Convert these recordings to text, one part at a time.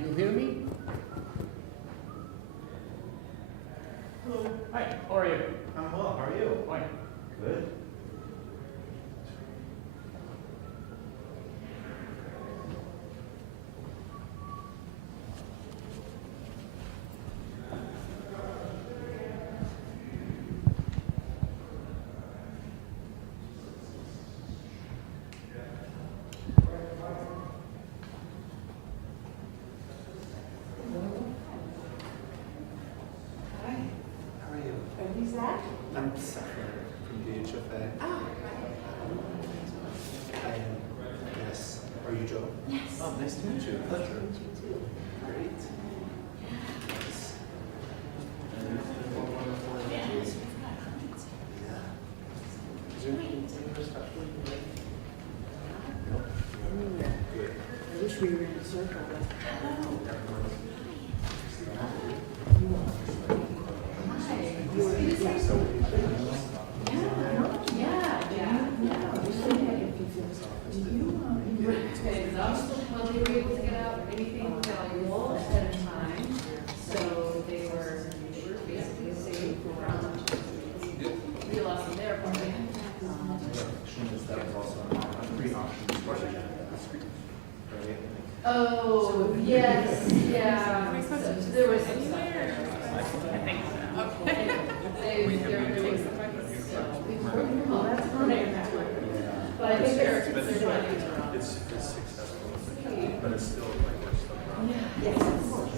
Can you hear me? Hello. Hi, how are you? I'm well. How are you? Fine. Good. Hi, How are you? and who's that? I'm Safran from DHFA. Oh, I am. Yes. Are you Joe? yes. Oh, nice to meet you. Pleasure. You too. Great. Yes. Yeah. Is there anything especially? Nope. Good. I wish we were in a circle, but. Well, they were able to get out anything valuable ahead of time, so they were basically safe from, we lost them there, probably. That was also a free option. Right? Oh, yes, yeah, so there was some stuff there. I think so. They're doing some, so, well, that's great. Yeah. But I think they're finding their own. It's successful, but it's still like we're still around. Yes, of course.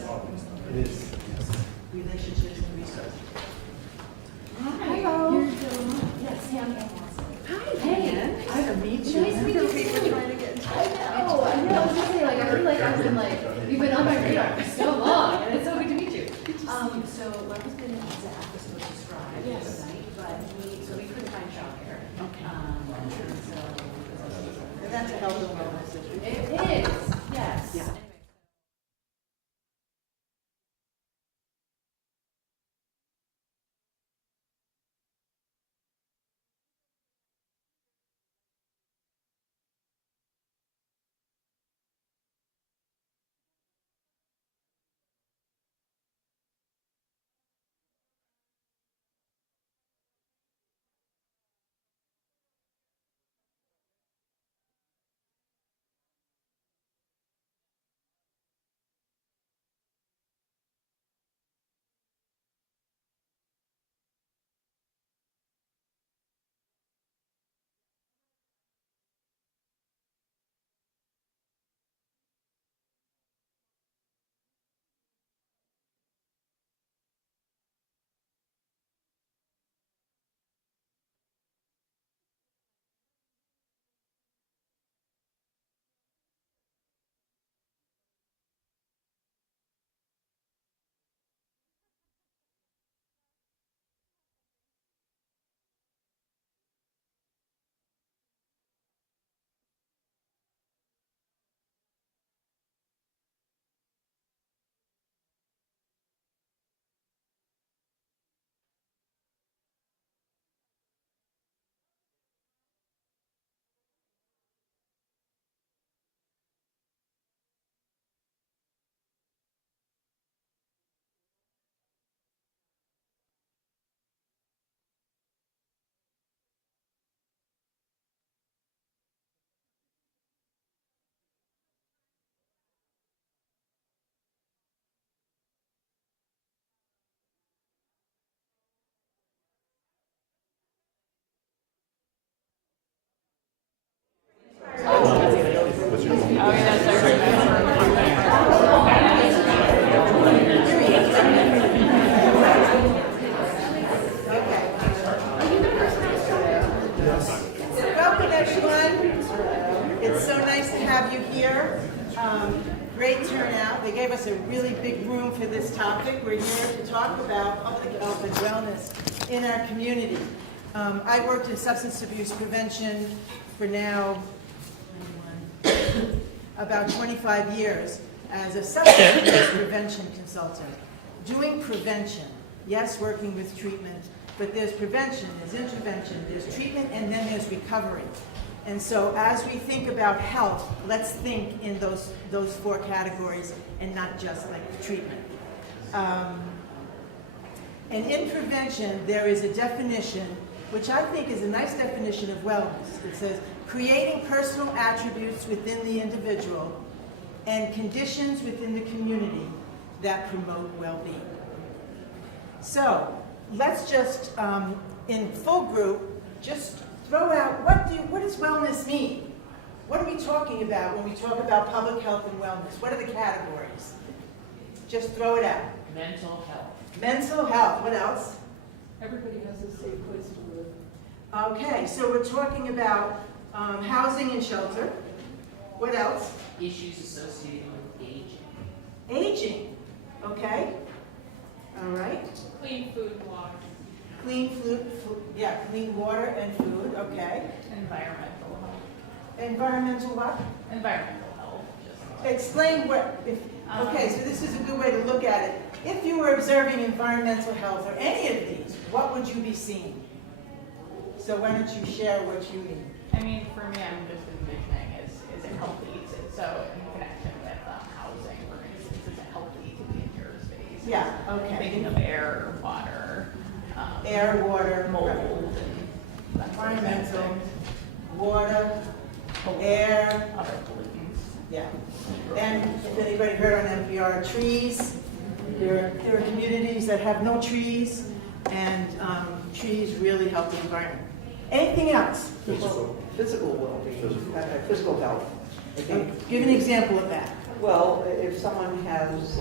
It is. Yes. Relationships and research. Hello. Yes, Sam. Hi, Hey. Nice to meet you. Nice to meet you too. Trying to get in touch. I know, I was gonna say, like, I feel like I've been like, you've been on my radar for so long, and it's so good to meet you. So my husband and Zach was supposed to strive tonight, but we couldn't find childcare. Okay. And that's a health and wellness issue. It is, yes. Yeah. Welcome, everyone. It's so nice to have you here. Great turnout. They gave us a really big room for this topic. We're here to talk about public health and wellness in our community. I worked in substance abuse prevention for now about 25 years as a substance abuse prevention consultant. Doing prevention, yes, working with treatment, but there's prevention, there's intervention, there's treatment, and then there's recovery. And so as we think about health, let's think in those four categories and not just like treatment. And in prevention, there is a definition, which I think is a nice definition of wellness. It says, creating personal attributes within the individual and conditions within the community that promote well-being. So let's just, in full group, just throw out, what does wellness mean? What are we talking about when we talk about public health and wellness? What are the categories? Just throw it out. Mental health. Mental health, what else? Everybody has a safe place to live. Okay, so we're talking about housing and shelter. What else? Issues associated with aging. Aging, okay. All right. Clean food, water. Clean food, yeah, clean water and food, okay. Environmental health. Environmental what? Environmental health. Just Explain what, okay, so this is a good way to look at it. If you were observing environmental health or any of these, what would you be seeing? So why don't you share what you mean? I mean, for me, I'm just envisioning is it healthy? So in connection with housing, for instance, is it healthy to be in your space? Yeah, okay. Thinking of air, water, Air, water, mold, and that sort of environmental, thing. water, air, Other pollutants. yeah. And if anybody heard on NPR, trees. There are communities that have no trees, and trees really help the environment. Anything else? Physical well-being, physical health. I think, Give an example of that. well, if someone has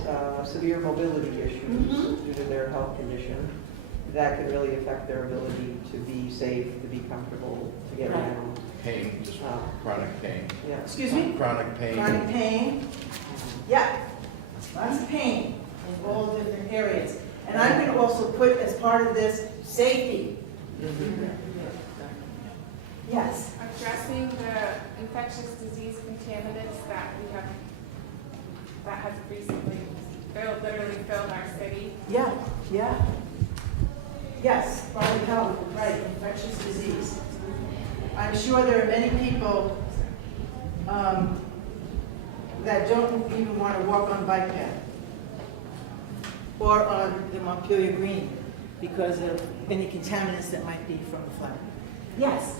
severe mobility issues due to their health condition, that can really affect their ability to be safe, to be comfortable, to get around. Pain, just chronic pain. Yeah. Excuse me? Chronic pain. Chronic pain. Yeah, lots of pain in all different areas. And I'm going to also put as part of this, safety. Yes. Addressing the infectious disease contaminants that has recently literally filled our city. Yeah, yeah. Yes, public health, right, infectious disease. I'm sure there are many people that don't even want to walk on bike path or on the Montpelier Green because of any contaminants that might be from the flood. Yes,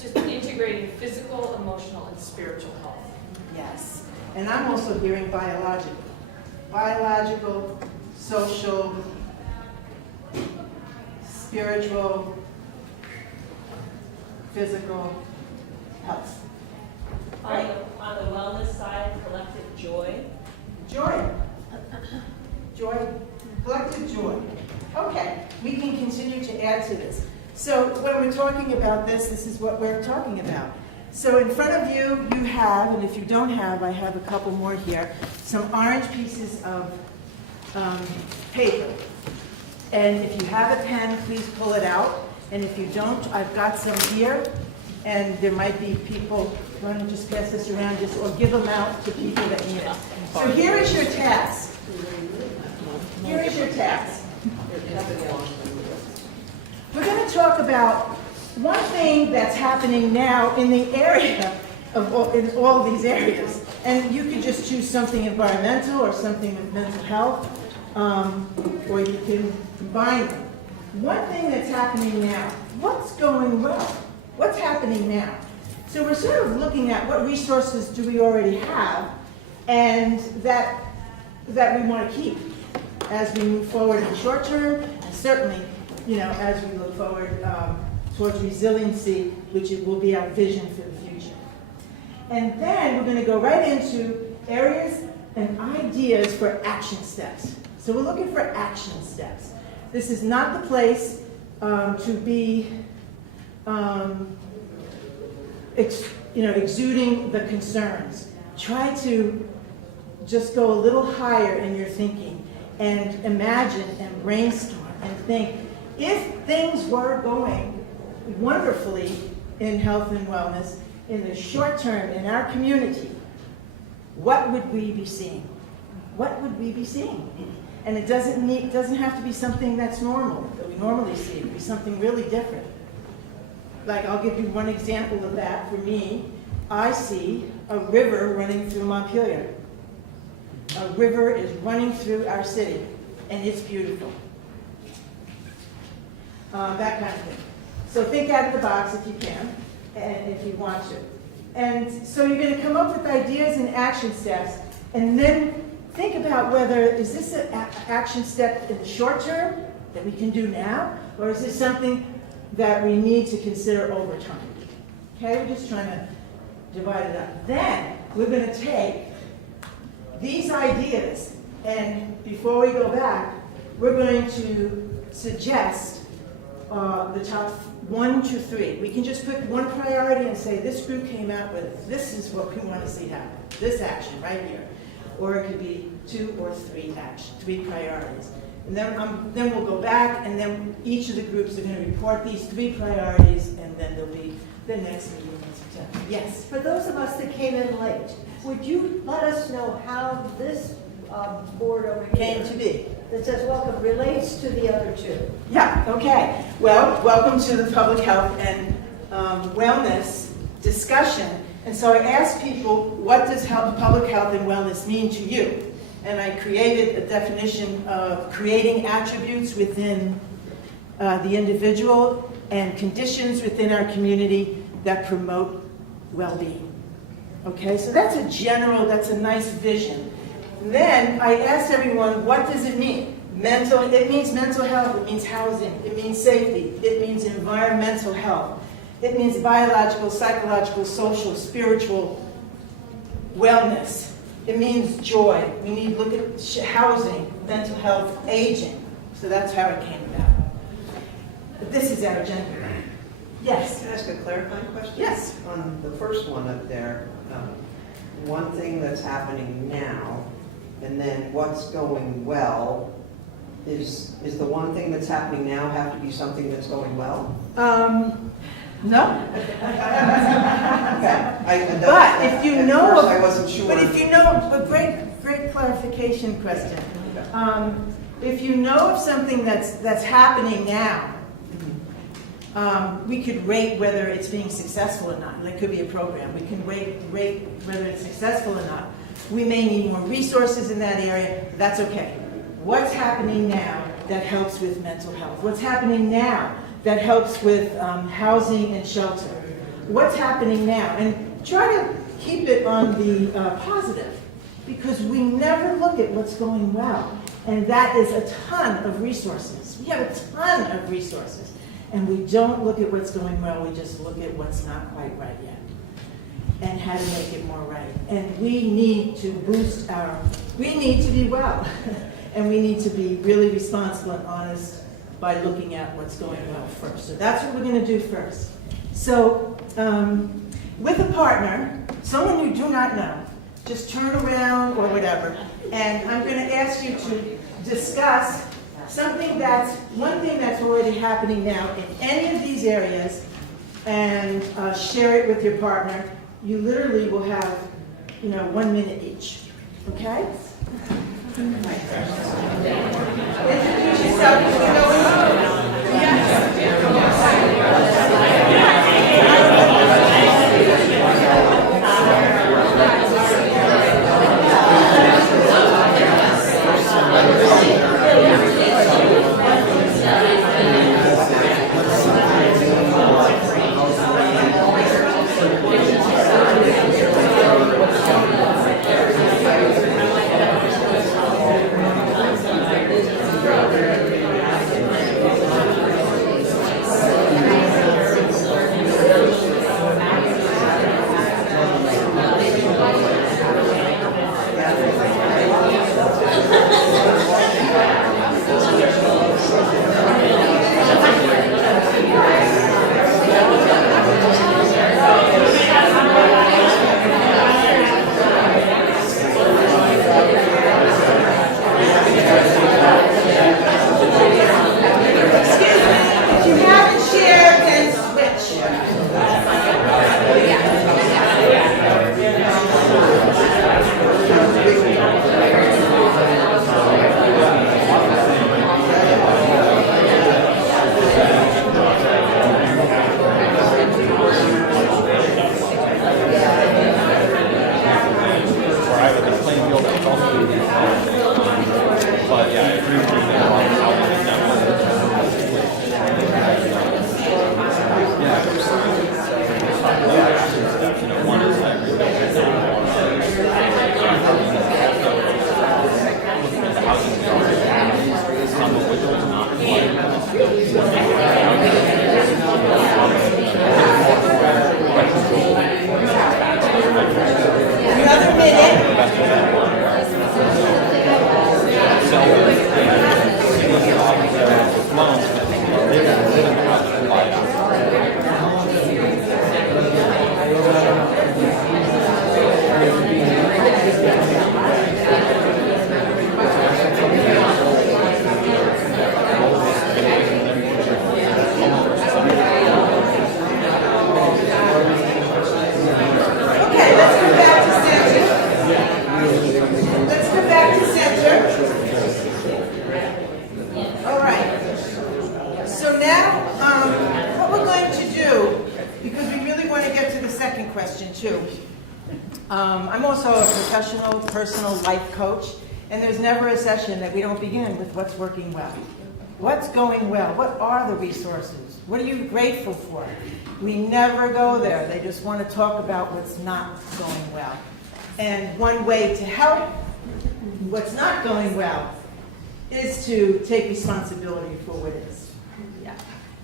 Just integrating physical, emotional, and spiritual health. yes. And I'm also hearing biological. Biological, social, spiritual, physical health. Right. On the wellness side, collective joy. Joy. Joy. Collective joy. Okay, we can continue to add to this. So when we're talking about this, this is what we're talking about. So in front of you, you have, and if you don't have, I have a couple more here, some orange pieces of paper. And if you have a pen, please pull it out. And if you don't, I've got some here. And there might be people, why don't you just pass this around, just or give them out to people that need it. So here is your task. Here is your task. We're going to talk about one thing that's happening now in the area of in all these areas. And you can just choose something environmental or something with mental health, or you can combine them. One thing that's happening now, what's going well? What's happening now? So we're sort of looking at what resources do we already have and that we want to keep as we move forward in the short term, and certainly, as we look forward towards resiliency, which will be our vision for the future. And then we're going to go right into areas and ideas for action steps. So we're looking for action steps. This is not the place to be, exuding the concerns. Try to just go a little higher in your thinking and imagine and brainstorm and think, if things were going wonderfully in health and wellness in the short term in our community, what would we be seeing? What would we be seeing? And it doesn't have to be something that's normal, that we normally see. It could be something really different. like I'll give you one example of that. For me, I see a river running through Montpelier. A river is running through our city, and it's beautiful. That kind of thing. So think out of the box if you can, and if you want to. And so you're going to come up with ideas and action steps, and then think about whether, is this an action step in the short term that we can do now, or is this something that we need to consider over time? Okay, we're just trying to divide it up. Then we're going to take these ideas, and before we go back, we're going to suggest the top 1 to 3. We can just pick one priority and say, this group came out with, this is what we want to see happen, this action right here. Or it could be 2 or 3 priorities. And then we'll go back, and then each of the groups are going to report these 3 priorities, and then there'll be the next meeting in September. Yes? For those of us that came in late, would you let us know how this board over here Came to be. that says welcome relates to the other 2? Yeah, okay. Well, welcome to the Public Health and Wellness discussion. And so I asked people, what does public health and wellness mean to you? And I created a definition of creating attributes within the individual and conditions within our community that promote well-being. Okay, so that's a nice vision. Then I asked everyone, what does it mean? It means mental health, it means housing, it means safety, it means environmental health, it means biological, psychological, social, spiritual wellness. It means joy. We need to look at housing, mental health, aging. So that's how it came about. But this is our agenda. Yes? Can I ask a clarifying question? Yes. On the first one up there, one thing that's happening now, and then what's going well, is the one thing that's happening now have to be something that's going well? No. Okay. But if you know, I wasn't sure. But if you know, but great clarification question. If you know of something that's happening now, we could rate whether it's being successful or not. That could be a program. We can rate whether it's successful or not. We may need more resources in that area. That's okay. What's happening now that helps with mental health? What's happening now that helps with housing and shelter? What's happening now? And try to keep it on the positive, because we never look at what's going well. And that is a ton of resources. We have a ton of resources. And we don't look at what's going well, we just look at what's not quite right yet and how to make it more right. And we need to we need to be well. And we need to be really responsible and honest by looking at what's going well first. So that's what we're going to do first. So with a partner, someone you do not know, just turn around or whatever, and I'm going to ask you to discuss one thing that's already happening now in any of these areas, and share it with your partner. You literally will have, 1 minute each. Okay? Introduce yourself. I'm also a professional, personal life coach, and there's never a session that we don't begin with what's working well. What's going well? What are the resources? What are you grateful for? We never go there. They just want to talk about what's not going well. And one way to help what's not going well is to take responsibility for what is. Yeah.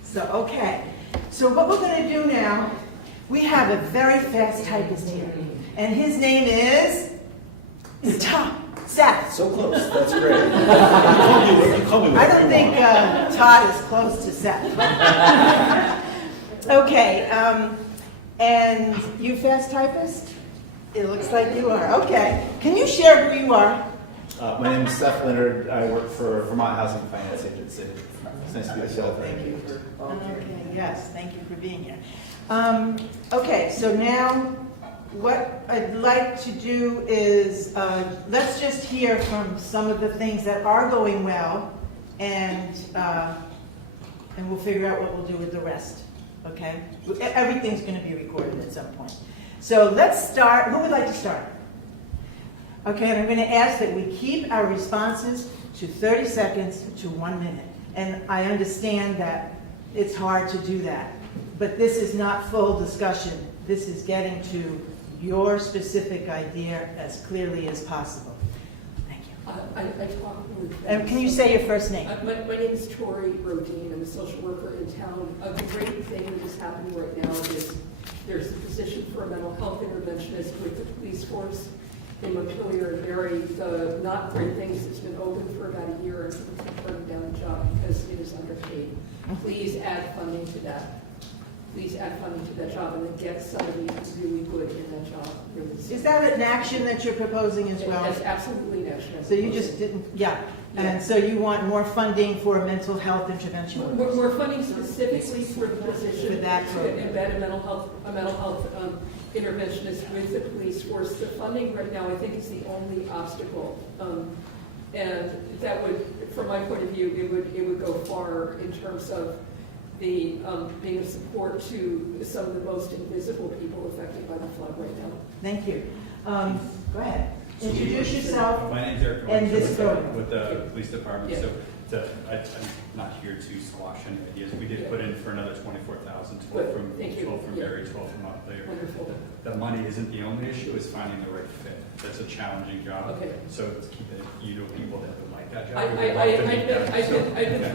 So, okay. So what we're going to do now, we have a very fast typist here. And his name is Seth. So close, that's great. You call me I don't think Todd is close to Seth. Okay, and you fast typist? It looks like you are. Okay. Can you share who you are? My name is Seth Leonard. I work for Vermont Housing Finance Agency. It's nice to be with you. Thank you for volunteering. Okay, yes, thank you for being here. Okay, so now what I'd like to do is let's just hear from some of the things that are going well, and we'll figure out what we'll do with the rest. Okay, everything's going to be recorded at some point. So let's start. Who would like to start? Okay, and I'm going to ask that we keep our responses to 30 seconds to 1 minute. And I understand that it's hard to do that, but this is not full discussion. This is getting to your specific idea as clearly as possible. Thank you. I talk with... And can you say your first name? My name is Tori Rodine. I'm a social worker in town. The great thing that is happening right now is there's a position for a mental health interventionist with the police force in Montpelier and Barry. The not great thing is it's been open for about a year and it's turning down the job because it is underpaid. Please add funding to that. Please add funding to that job and then get somebody who's really good in that job. Really. Is that an action that you're proposing as well? That's absolutely an action. So you just didn't, yeah. And so you want more funding for a mental health intervention? We're funding specifically for the position For that to program. embed a mental health interventionist with the police force. The funding right now, I think, is the only obstacle, and that would, from my point of view, it would go far in terms of the being of support to some of the most invisible people affected by the flood right now. Thank you. Go ahead. Introduce yourself. My name's Eric And Dorn, this program. with the police department. Yeah. So I'm not here to squash any ideas. We did put in for another 24,000, 12 Good. from Thank you. 12 from Yeah. Barry, 12 from Montpelier. Wonderful. The money isn't the only issue; it's finding the right fit. That's a challenging job. Okay. So it's keeping people that would like that job. I've would love to meet them. been So,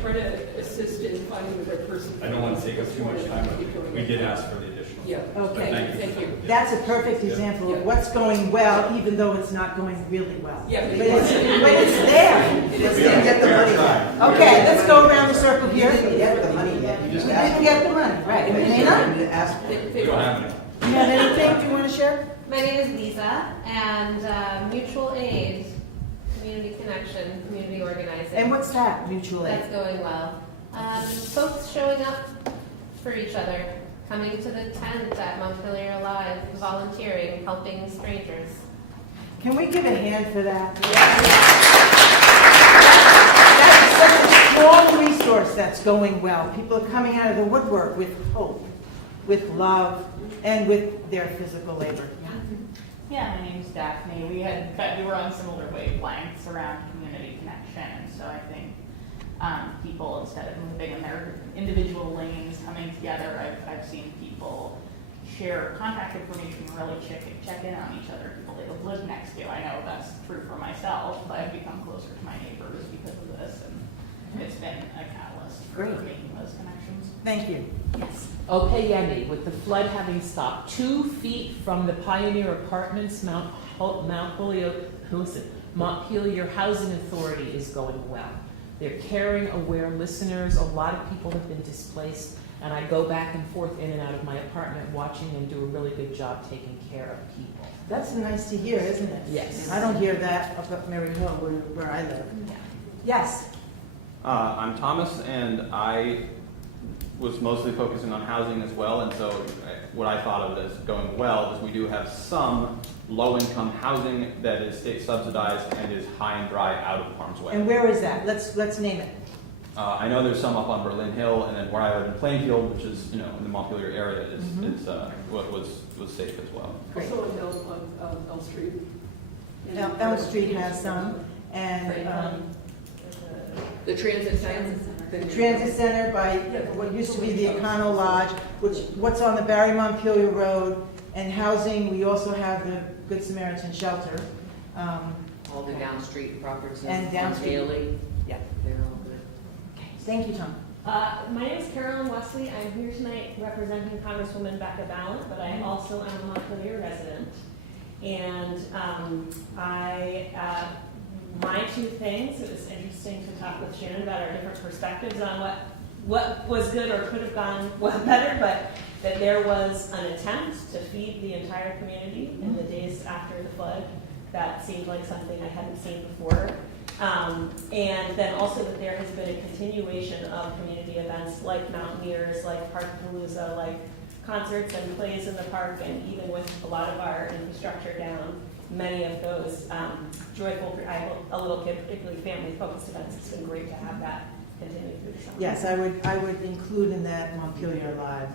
trying to assist in finding the right person. I don't want to take up too much time, but we did ask for the additional. Yeah. Okay. Thank you. That's a perfect example of what's going well, even though it's not going really well. Yeah. But it's there. Let's get the money yet. Okay, let's go around the circle here. You didn't get the money yet. You We just didn't asked. get the money, right? We may not. You didn't ask for it. We don't have any. Do you have anything you want to share? My name is Lisa, and mutual aid, community connection, community organizing. And what's that, mutual aid? That's going well. Folks showing up for each other, coming to the tent at Montpelier Alive, volunteering, helping strangers. Can we give a hand for that? That is such a strong resource that's going well. People are coming out of the woodwork with hope, with love, and with their physical labor. Yeah, my name's Daphne. We were on similar wavelengths around community connection, so I think people, instead of moving in their individual lanes, coming together, I've seen people share contact information, really check in on each other, people they live next to. I know that's true for myself. I've become closer to my neighbors because of this, and it's been a catalyst for making those connections. Thank you. Yes. Okay, Yenny, with the flood having stopped 2 feet from the Pioneer Apartments, Montpelier Housing Authority is going well. They're caring, aware listeners. A lot of people have been displaced, and I go back and forth in and out of my apartment watching them do a really good job taking care of people. That's nice to hear, isn't it? Yes. I don't hear that up at Mary Hill where I live. Yes. I'm Thomas, and I was mostly focusing on housing as well, and so what I thought of it as going well is we do have some low-income housing that is state subsidized and is high and dry out of harm's way. And where is that? Let's name it. I know there's some up on Berlin Hill, and then where I live in Plainfield, which is, in the Montpelier area, what was safe as well. Great. Also on L Street. Elm Street has some, and The transit center. the transit center by what used to be the Econo Lodge, what's on the Barry Montpelier Road, and housing, we also have the Good Samaritan Shelter. All the down street properties. And down street. Daily. Yeah. They're all good. Thank you, Tom. My name is Carolyn Wesley. I'm here tonight representing Congresswoman Becca Ballant, but I also am a Montpelier resident. And my two things, it was interesting to talk with Shannon about our different perspectives on what was good or could have gone better, but that there was an attempt to feed the entire community in the days after the flood. That seemed like something I hadn't seen before. And then also that there has been a continuation of community events like Mountaineers, like Parkpalooza, like concerts and plays in the park, and even with a lot of our infrastructure down, many of those joyful, I have a little kid, particularly family-focused events. It's been great to have that continue through the summer. Yes, I would include in that Montpelier Live,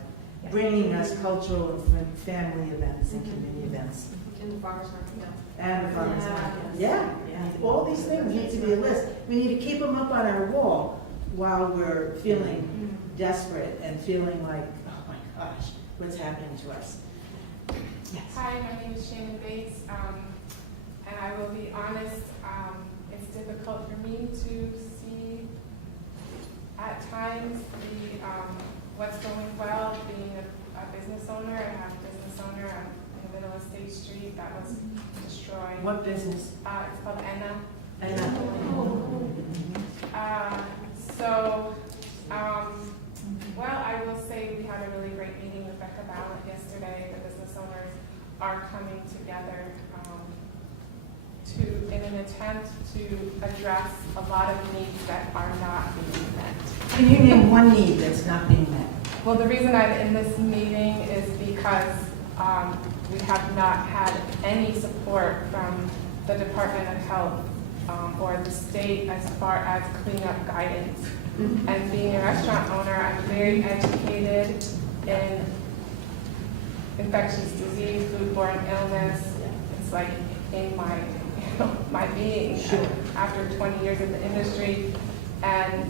bringing us cultural and family events and community events. And the farmers market. And the farmers market. Yeah, and all these things need to be a list. We need to keep them up on our wall while we're feeling desperate and feeling like, oh my gosh, what's happening to us? Yes. Hi, my name is Shannon Bates, and I will be honest, it's difficult for me to see at times what's going well. Being a business owner, I have a business owner in the middle of State Street that was destroyed. What business? It's called Enna. Well, I will say we had a really great meeting with Becca Ballant yesterday. The business owners are coming together in an attempt to address a lot of needs that are not being met. Can you name one need that's not being met? Well, the reason I'm in this meeting is because we have not had any support from the Department of Health or the state as far as cleanup guidance. And being a restaurant owner, I'm very educated in infectious disease, foodborne illness. It's like in my being after 20 years in the industry. And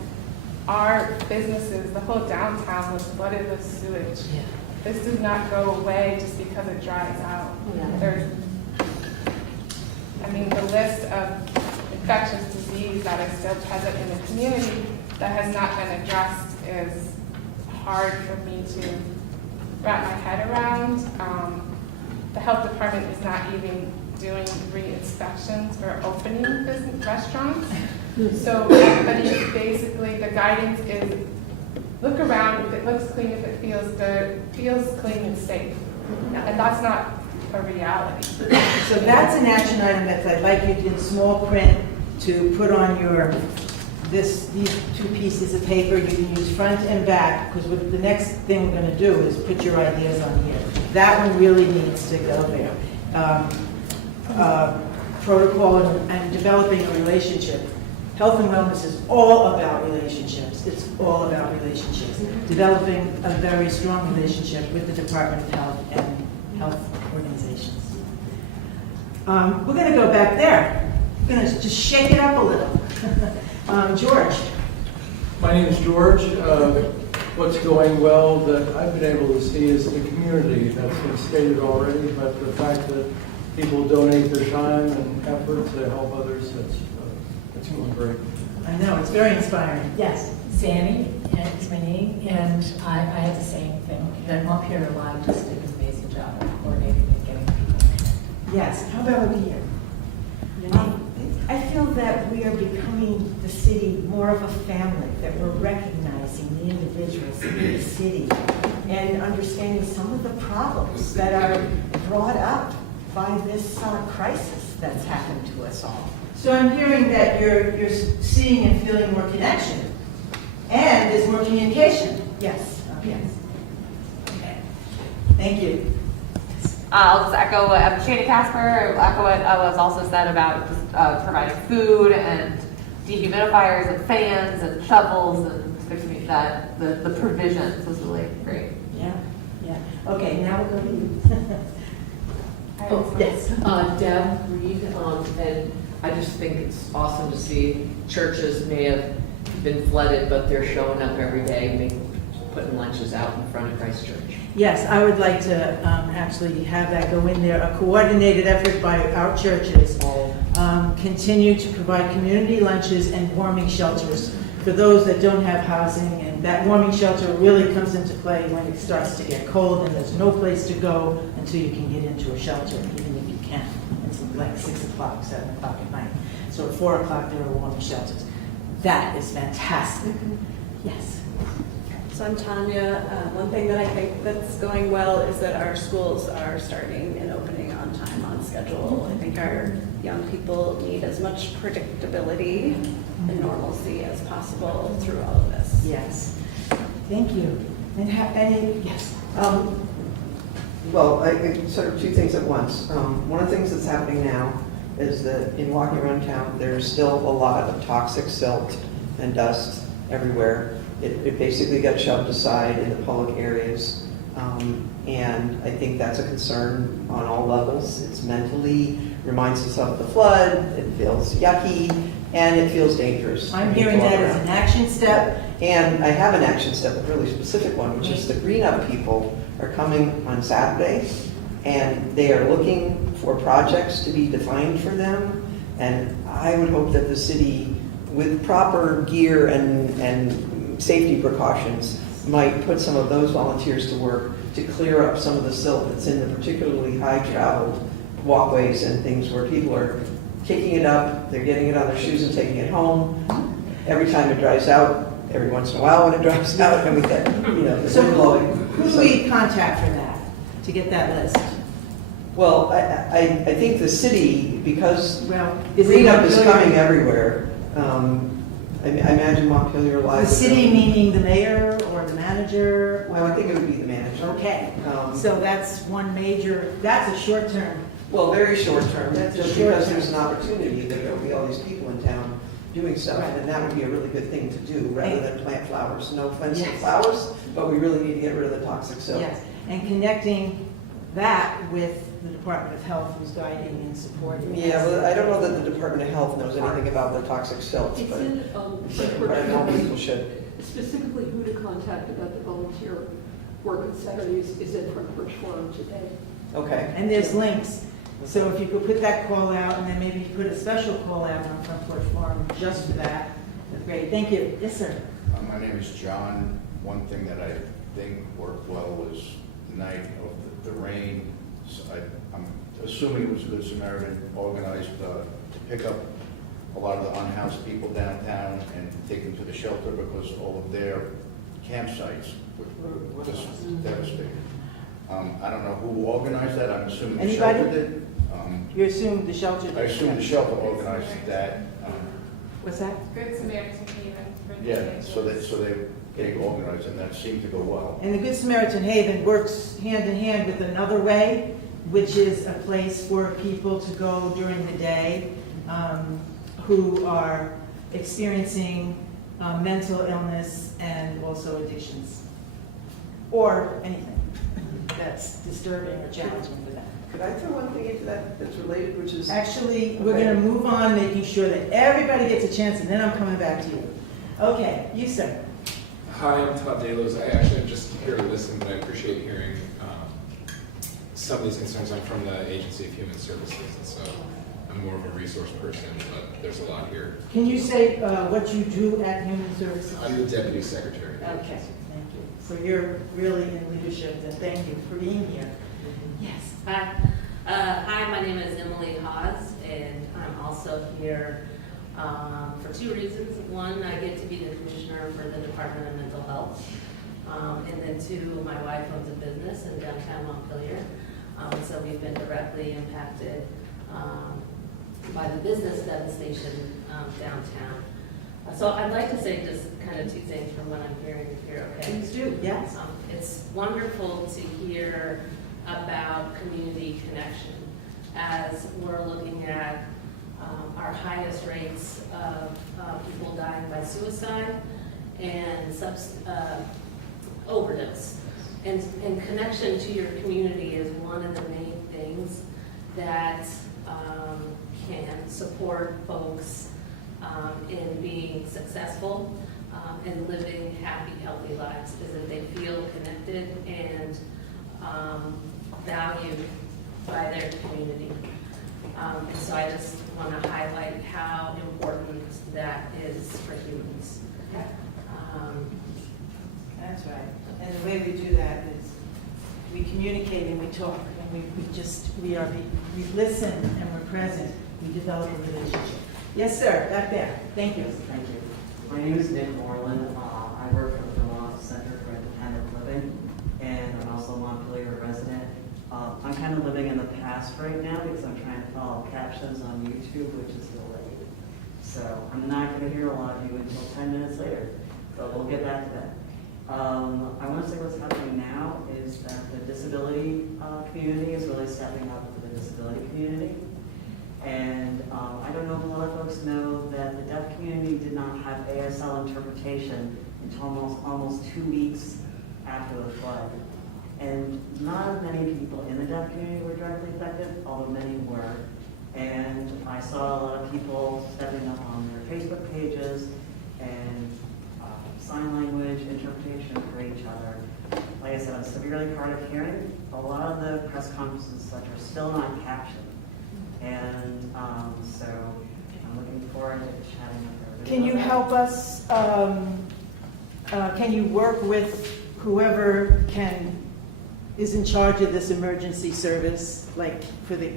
our businesses, the whole downtown was flooded with sewage. Yeah. This does not go away just because it dries out. The list of infectious disease that is still present in the community that has not been addressed is hard for me to wrap my head around. The health department is not even doing re-inspections for opening business restaurants. So everybody is basically, the guidance is look around, if it looks clean, if it feels good, feels clean and safe. And that's not a reality. So that's an action item that I'd like you in small print to put on these two pieces of paper. You can use front and back, because the next thing we're going to do is put your ideas on here. That one really needs to go there. Protocol and developing a relationship. Health and wellness is all about relationships. It's all about relationships. Developing a very strong relationship with the Department of Health and health organizations. We're going to go back there. We're going to just shake it up a little. George. My name is George. What's going well that I've been able to see is the community. That's been stated already, but the fact that people donate their time and effort to help others, that's going great. I know, it's very inspiring. Yes. Sandy, and it's my name, and I had the same thing. That Montpelier Live just did an amazing job of coordinating and getting people connected. Yes. How about over here? I feel that we are becoming the city more of a family, that we're recognizing the individuals in the city and understanding some of the problems that are brought up by this crisis that's happened to us all. So I'm hearing that you're seeing and feeling more connection, and there's more communication. Yes. Yes. Okay. Thank you. I'll just echo what Shannon Casper, echo what was also said about providing food and dehumidifiers and fans and shovels and the provisions was really great. Yeah, yeah. Okay, now we'll go to you. Oh, yes. Deb Reed, and I just think it's awesome to see churches may have been flooded, but they're showing up every day, putting lunches out in front of Christ Church. Yes, I would like to actually have that go in there, a coordinated effort by our churches. Continue to provide community lunches and warming shelters for those that don't have housing, and that warming shelter really comes into play when it starts to get cold and there's no place to go until you can get into a shelter, even if you can. It's like 6 o'clock, 7 o'clock at night. So at 4 o'clock there are warming shelters. That is fantastic. Yes. So I'm Tanya. One thing that I think that's going well is that our schools are starting and opening on time, on schedule. I think our young people need as much predictability and normalcy as possible through all of this. Yes. Thank you. And yes. Well, I sort of two things at once. One of the things that's happening now is that in walking around town, there's still a lot of toxic silt and dust everywhere. It basically got shoved aside in the public areas. And I think that's a concern on all levels. It's mentally, reminds us of the flood, it feels yucky, and it feels dangerous. I'm hearing that as an action step. And I have an action step, a really specific one, which is the Green Up people are coming on Saturday, and they are looking for projects to be defined for them. And I would hope that the city, with proper gear and safety precautions, might put some of those volunteers to work to clear up some of the silt that's in the particularly high-traveled walkways and things where people are kicking it up, they're getting it on their shoes and taking it home. Every time it dries out, every once in a while when it dries out, and we get, the wind blowing. Who do we contact for that, to get that list? Well, I think the city, because is Green it Up is Montpelier? coming everywhere. I imagine Montpelier Live. The city meaning the mayor or the manager? Well, I think it would be the manager. Okay, so that's one major, that's a short term. Well, very short term, That's a just short because term. there's an opportunity, that there'll be all these people in town doing stuff, Right. and that would be a really good thing to do, rather than plant flowers. No offense to Yes. flowers, but we really need to get rid of the toxic silt. Yes, and connecting that with the Department of Health, who's guiding and supporting. Yeah, well, I don't know that the Department of Health knows anything about the toxic silt, It's but in, environmental people should. specifically who to contact about the volunteer work on Saturdays is in Front Porch Forum today. Okay. And there's links. So if you could put that call out, and then maybe put a special call out on Front Porch Forum just for that, that's great. Thank you. Yes, sir. My name is John. One thing that I think worked well was the night of the rain. So I'm assuming it was Good Samaritan organized to pick up a lot of the unhoused people downtown and take them to the shelter, because all of their campsites were just devastated. I don't know who organized that. I'm assuming the Anybody? shelter did. You assume the shelter? I assume the shelter organized that. What's that? Good Samaritan Haven. Yeah, so they getting organized, and that seemed to go well. And the Good Samaritan Haven works hand in hand with Another Way, which is a place for people to go during the day who are experiencing mental illness and also addictions, or anything that's disturbing or challenging for them. Could I throw one thing into that that's related, which is... Actually, we're Okay. going to move on, making sure that everybody gets a chance, and then I'm coming back to you. Okay, you, sir. Hi, I'm Todd Delos. I actually am just here to listen, but I appreciate hearing some of these concerns. I'm from the Agency of Human Services, and so I'm more of a resource person, but there's a lot here. Can you say what you do at Human Services? I'm the Deputy Secretary. Okay, thank you. So you're really in leadership, and thank you for being here. Yes. Hi. Hi, my name is Emily Haas, and I'm also here for two reasons. One, I get to be the commissioner for the Department of Mental Health. And then two, my wife owns a business in downtown Montpelier. So we've been directly impacted by the business devastation downtown. So I'd like to say just kind of two things from what I'm hearing here, okay? Please do, yes. It's wonderful to hear about community connection as we're looking at our highest rates of people dying by suicide and overdose. And connection to your community is one of the main things that can support folks in being successful and living happy, healthy lives, is that they feel connected and valued by their community. And so I just want to highlight how important that is for humans. That's right. And the way we do that is we communicate and we talk, and we listen and we're present. We develop a relationship. Yes, sir, back there. Thank you. Thank you. My name is Nick Moreland. I work for the Vermont Center for Independent Living, and I'm also a Montpelier resident. I'm kind of living in the past right now because I'm trying to follow captions on YouTube, which is delayed. So I'm not going to hear a lot of you until 10 minutes later. So we'll get back to that. I want to say what's happening now is that the disability community is really stepping up for the disability community. And I don't know if a lot of folks know that the deaf community did not have ASL interpretation until almost 2 weeks after the flood. And not many people in the deaf community were directly affected, although many were. And I saw a lot of people stepping up on their Facebook pages and sign language interpretation for each other. Like I said, I'm severely hard of hearing. A lot of the press conferences and such are still not captioned. And so I'm looking forward to chatting with her. Can you help us, can you work with whoever is in charge of this emergency service, like for the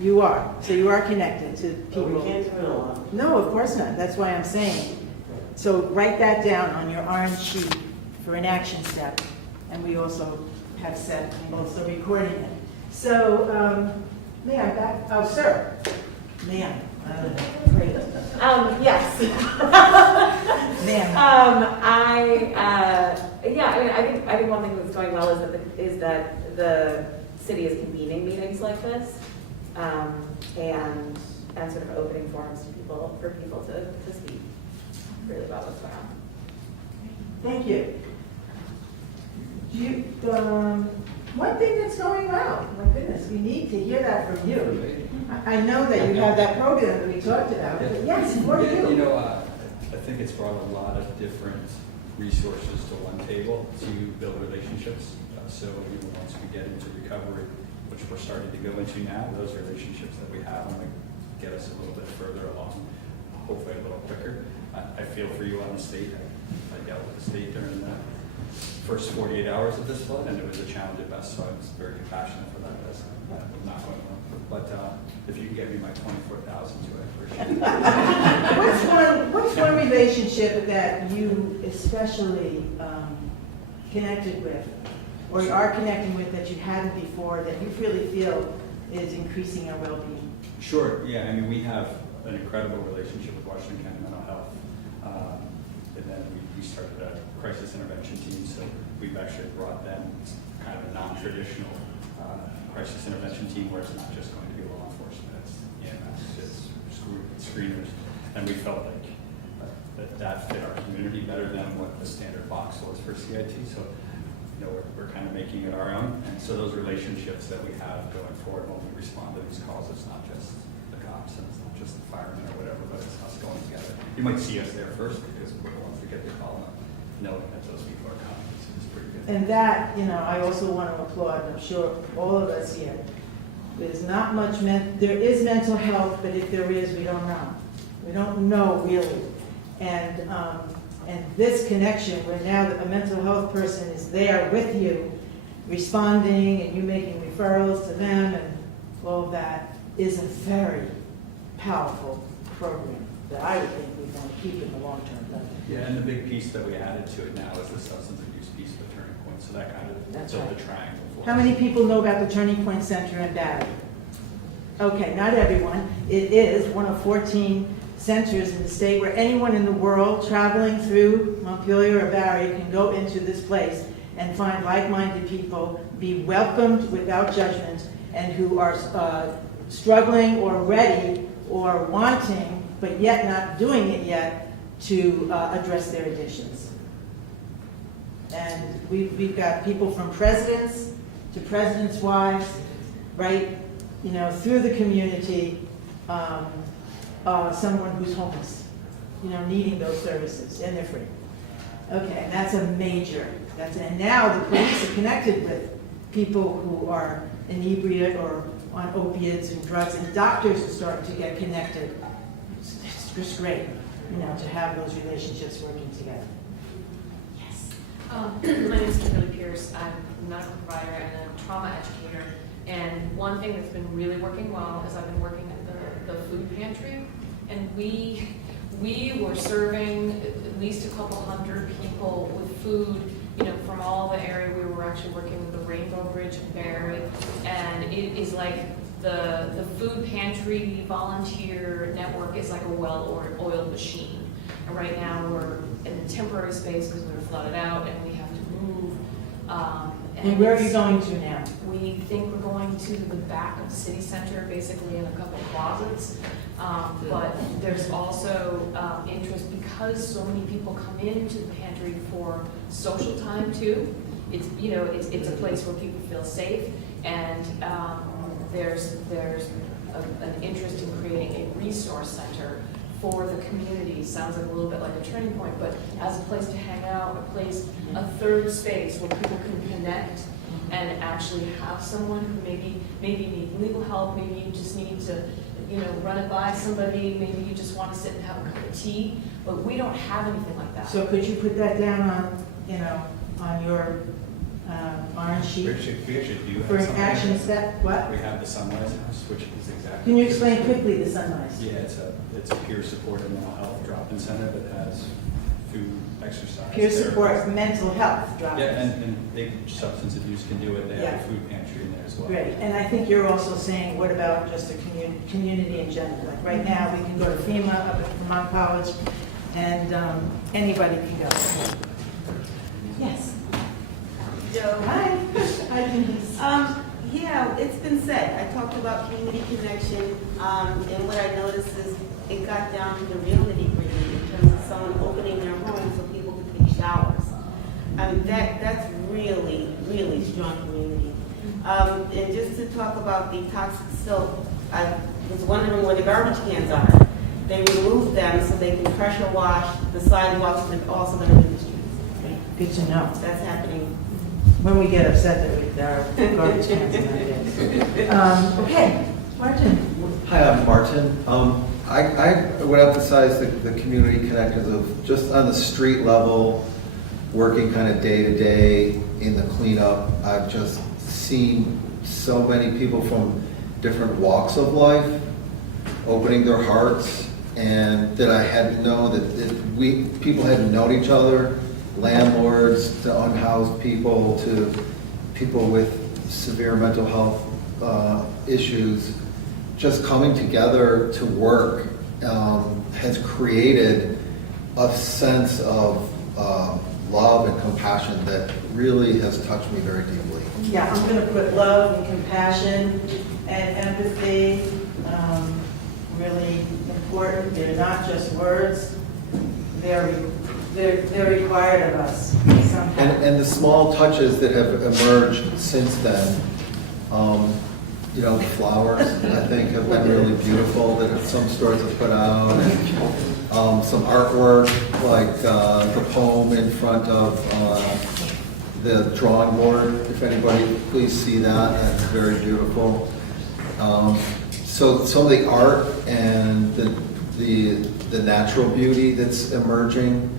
you are, so you are connected to people. But we can't do it alone. No, of course not. That's why I'm saying. So write that down on your orange sheet for an action step. And we also have set, I'm also recording it. So, ma'am, back, oh, sir. Ma'am. Great. Yes. Ma'am. I think one thing that's going well is that the city is convening meetings like this, and sort of opening forums to people to speak really about what's going on. Thank you. One thing that's going well, my goodness, we need to hear that from you. I know that you have that program that we talked about, but yes, what do you? You know, I think it's brought a lot of different resources to one table to build relationships. So even once we get into recovery, which we're starting to go into now, those relationships that we have only get us a little bit further along, hopefully a little quicker. I feel for you on the state. I dealt with the state during the first 48 hours of this flood, and it was a challenge at best, so I was very compassionate for that. That's not going well. But if you can get me my 24,000 too, I appreciate it. What's one relationship that you especially connected with, or are connecting with that you hadn't before, that you really feel is increasing our well-being? Sure, yeah, I mean, we have an incredible relationship with Washington County Mental Health. And then we started a crisis intervention team, so we've actually brought them kind of a non-traditional crisis intervention team where it's not just going to be law enforcement, it's EMS, it's screeners. And we felt like that fit our community better than what the standard box was for CIT. So, you know, we're kind of making it our own. And so those relationships that we have going forward when we respond to these calls, it's not just the cops and it's not just the firemen or whatever, but it's us going together. You might see us there first because we're the ones that get the call, knowing that those people are coming. It's pretty good. And that, you know, I also want to applaud, and I'm sure all of us here, there's not much, there is mental health, but if there is, we don't know. We don't know really. And this connection where now a mental health person is there with you, responding, and you making referrals to them and all of that is a very powerful program that I would think we want to keep in the long term. Yeah, and the big piece that we added to it now is the substance abuse piece of the turning point. So that kind of built the triangle for How many people know about the Turning Point Center in Barrie? Okay, not everyone. It is one of 14 centers in the state where anyone in the world traveling through Montpelier or Barrie can go into this place and find like-minded people, be welcomed without judgment, and who are struggling or ready or wanting, but yet not doing it yet, to address their additions. And we've got people from presidents to presidents' wives, right, through the community, someone who's homeless, needing those services, and they're free. Okay, and that's a major, and now the police are connected with people who are inebriate or on opiates and drugs, and doctors are starting to get connected. It's just great, to have those relationships working together. My name is Kimberly Pierce. I'm a medical provider and a trauma educator. And one thing that's been really working well is I've been working at the food pantry, and we were serving at least a couple hundred people with food, from all the area. We were actually working with the Rainbow Bridge in Barry, and it is like the food pantry volunteer network is like a well-oiled machine. And right now we're in a temporary space because we were flooded out and we have to move. And where are you going to now? We think we're going to the back of the city center, basically in a couple of closets. But there's also interest because so many people come into the pantry for social time too. It's it's a place where people feel safe, and there's an interest in creating a resource center for the community. Sounds like a little bit like a turning point, but as a place to hang out, a third space where people can connect and actually have someone who maybe need legal help, maybe you just need to run it by somebody, maybe you just want to sit and have a cup of tea, but we don't have anything like that. So could you put that down on your orange sheet? We actually do have For an something. action step, what? We have the Sunrise House, which is exactly. Can you explain quickly the Sunrise? Yeah, it's a peer supported mental health drop-in center that has food, exercise. Peer therapy. support mental health drop-ins. Yeah, and big substance abuse can do it. They have a food pantry in there as well. Great, and I think you're also saying, what about just the community in general? Like right now, we can go to FEMA up at Vermont College, and anybody can go. Yes. Joe. Hi. Hi, Denise. Yeah, it's been said. I talked about community connection, and what I noticed is it got down to the real nitty-gritty in terms of someone opening their home so people could take showers. That's really, really strong community. And just to talk about the toxic soap, I was wondering where the garbage cans are. They removed them so they can pressure wash the sidewalks, and they're also going to do the streets. Good to know. That's happening. When we get upset that there are garbage cans in our days. Okay, Martin. Hi, I'm Martin. I would emphasize the community connectors of just on the street level, working kind of day to day in the cleanup. I've just seen so many people from different walks of life opening their hearts, and that I hadn't known that people hadn't known each other. Landlords to unhoused people to people with severe mental health issues, just coming together to work has created a sense of love and compassion that really has touched me very deeply. Yeah, I'm going to put love and compassion and empathy, really important. They're not just words, they're required of us somehow. And the small touches that have emerged since then, the flowers, I think, have been really beautiful that some stores have put out, and some artwork, like the poem in front of the drawing board. If anybody, please see that. That's very beautiful. So some of the art and the natural beauty that's emerging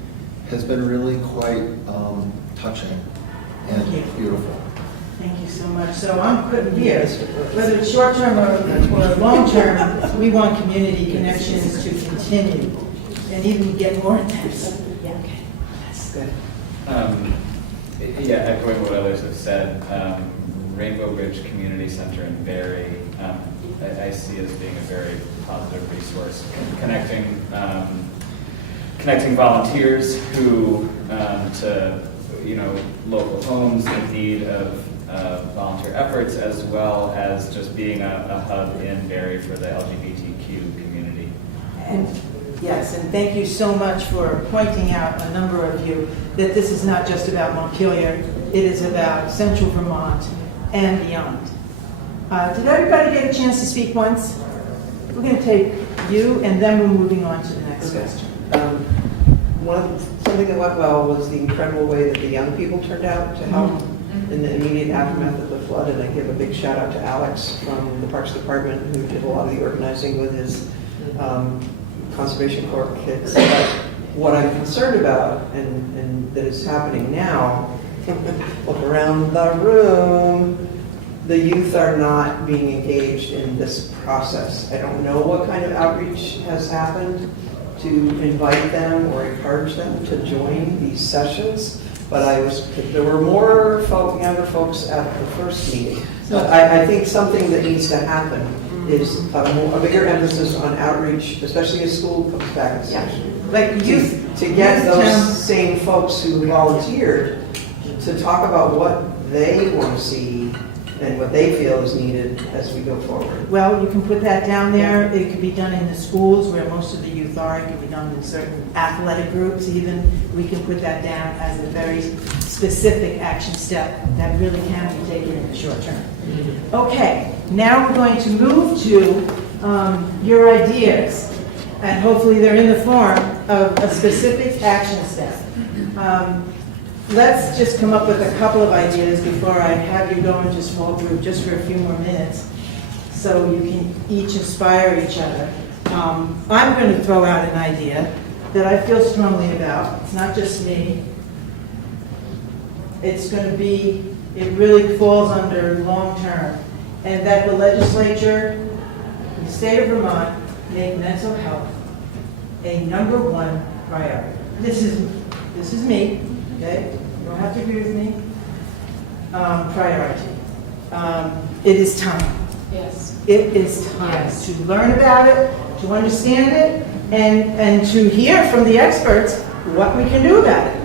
has been really quite touching and beautiful. Thank you so much. So I'm putting here, whether it's short-term or long-term, we want community connections to continue and even get more intense. Yeah, okay, that's good. Yeah, echoing what others have said, Rainbow Bridge Community Center in Barry, I see as being a very positive resource, connecting volunteers who to local homes in need of volunteer efforts, as well as just being a hub in Barrie for the LGBTQ community. And yes, and thank you so much for pointing out, a number of you, that this is not just about Montpelier, it is about Central Vermont and beyond. Did everybody get a chance to speak once? We're going to take you, and then we're moving on to the next question. Something that went well was the incredible way that the young people turned out to help in the immediate aftermath of the flood, and I give a big shout out to Alex from the Parks Department, who did a lot of the organizing with his Conservation Corps kids. But what I'm concerned about, and that is happening now, look around the room, the youth are not being engaged in this process. I don't know what kind of outreach has happened to invite them or encourage them to join these sessions, but there were more younger folks at the first meeting. So I think something that needs to happen is a bigger emphasis on outreach, especially as school comes back in session. Like youth, to get those same folks who volunteered to talk about what they want to see and what they feel is needed as we go forward. well, you can put that down there. It could be done in the schools where most of the youth are. It can be done in certain athletic groups even. We can put that down as a very specific action step that really can be taken in the short term. Okay, now we're going to move to your ideas. And hopefully they're in the form of a specific action step. Let's just come up with a couple of ideas before I have you go into small group just for a few more minutes so you can each inspire each other. I'm going to throw out an idea that I feel strongly about. It's not just me. It's going to be, it really falls under long term, and that the legislature in the state of Vermont make mental health a #1 priority. This is me, okay? You don't have to agree with me. Priority. It is time. Yes. It is time to learn about it, to understand it, and to hear from the experts what we can do about it.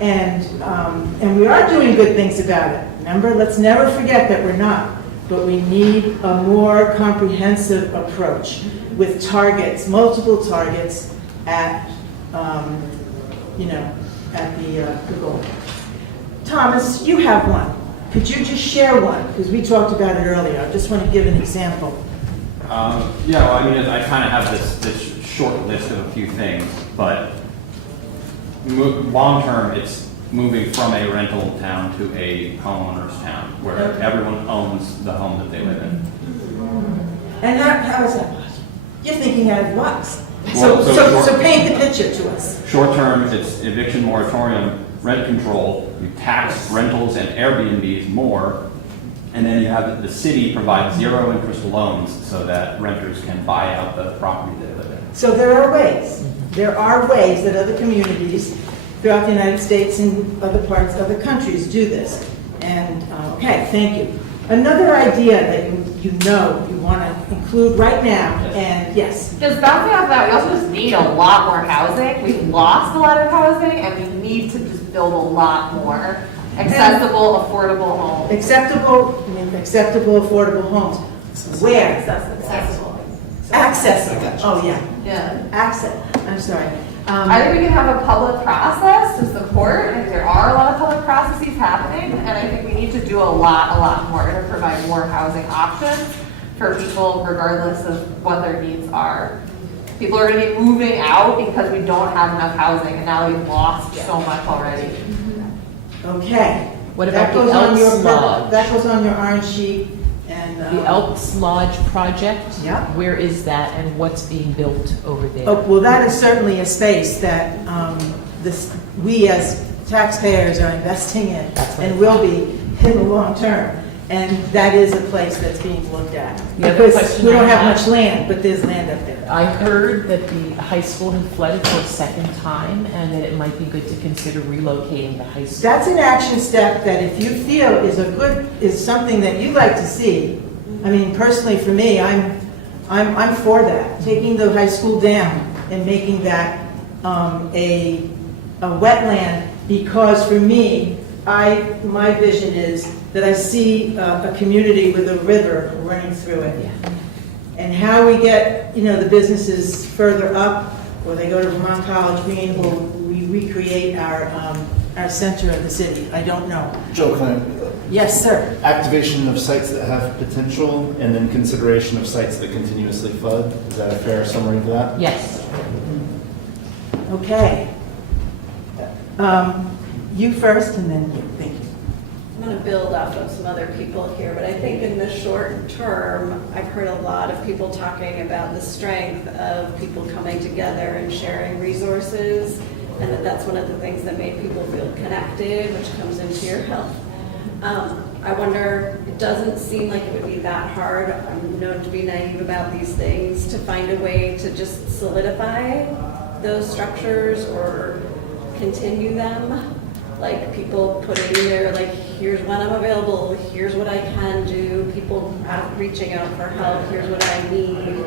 And we are doing good things about it. Remember, let's never forget that we're not. But we need a more comprehensive approach with targets, multiple targets at, at the goal. Thomas, you have one. Could you just share one? Because we talked about it earlier. I just want to give an example. Yeah, well, I mean, I kind of have this short list of a few things, but long term, it's moving from a rental town to a homeowner's town, where everyone owns the home that they live in. And how is that possible? You're thinking out of the box. Well, So paint the picture to us. Short term, it's eviction moratorium, rent control, you tax rentals and Airbnbs more, and then you have the city provide zero interest loans so that renters can buy out the property they live in. So there are ways. There are ways that other communities throughout the United States and other parts, other countries do this. And, okay, thank you. Another idea that you want to include right now, and yes. Just bouncing off that, we also just need a lot more housing. We've lost a lot of housing, and we need to just build a lot more accessible, affordable homes. Acceptable, affordable homes. Where? Accessible. Accessible. Oh, yeah. Yeah. Access. I'm sorry. I think we can have a public process to support, and there are a lot of public processes happening, and I think we need to do a lot more to provide more housing options for people regardless of what their needs are. People are going to be moving out because we don't have enough housing, and now we've lost so much already. Okay. What about that the goes on your Elks Lodge? That goes on your orange sheet. And The Elks Lodge project? Yeah. Where is that and what's being built over there? Oh, well, that is certainly a space that we as taxpayers are investing in and will be in the long term. And that is a place that's being looked at. Because we don't have much land, but there's land up there. I heard that the high school had flooded for a second time and that it might be good to consider relocating the high school. That's an action step that if you feel is something that you'd like to see. I mean, personally for me, I'm for that. Taking the high school down and making that a wetland, because for me, my vision is that I see a community with a river running through it. And how we get, the businesses further up, or they go to Vermont College Green, or we recreate our center of the city, I don't know. Joe, can I? Yes, sir. Activation of sites that have potential, and then consideration of sites that continuously flood. Is that a fair summary of that? Yes. Okay. You first, and then you. Thank you. I'm going to build off of some other people here, but I think in the short term, I've heard a lot of people talking about the strength of people coming together and sharing resources, and that's one of the things that made people feel connected, which comes into your health. I wonder, it doesn't seem like it would be that hard, I'm known to be naive about these things, to find a way to just solidify those structures or continue them. Like people putting in there, like, here's when I'm available, here's what I can do, people reaching out for help, here's what I need.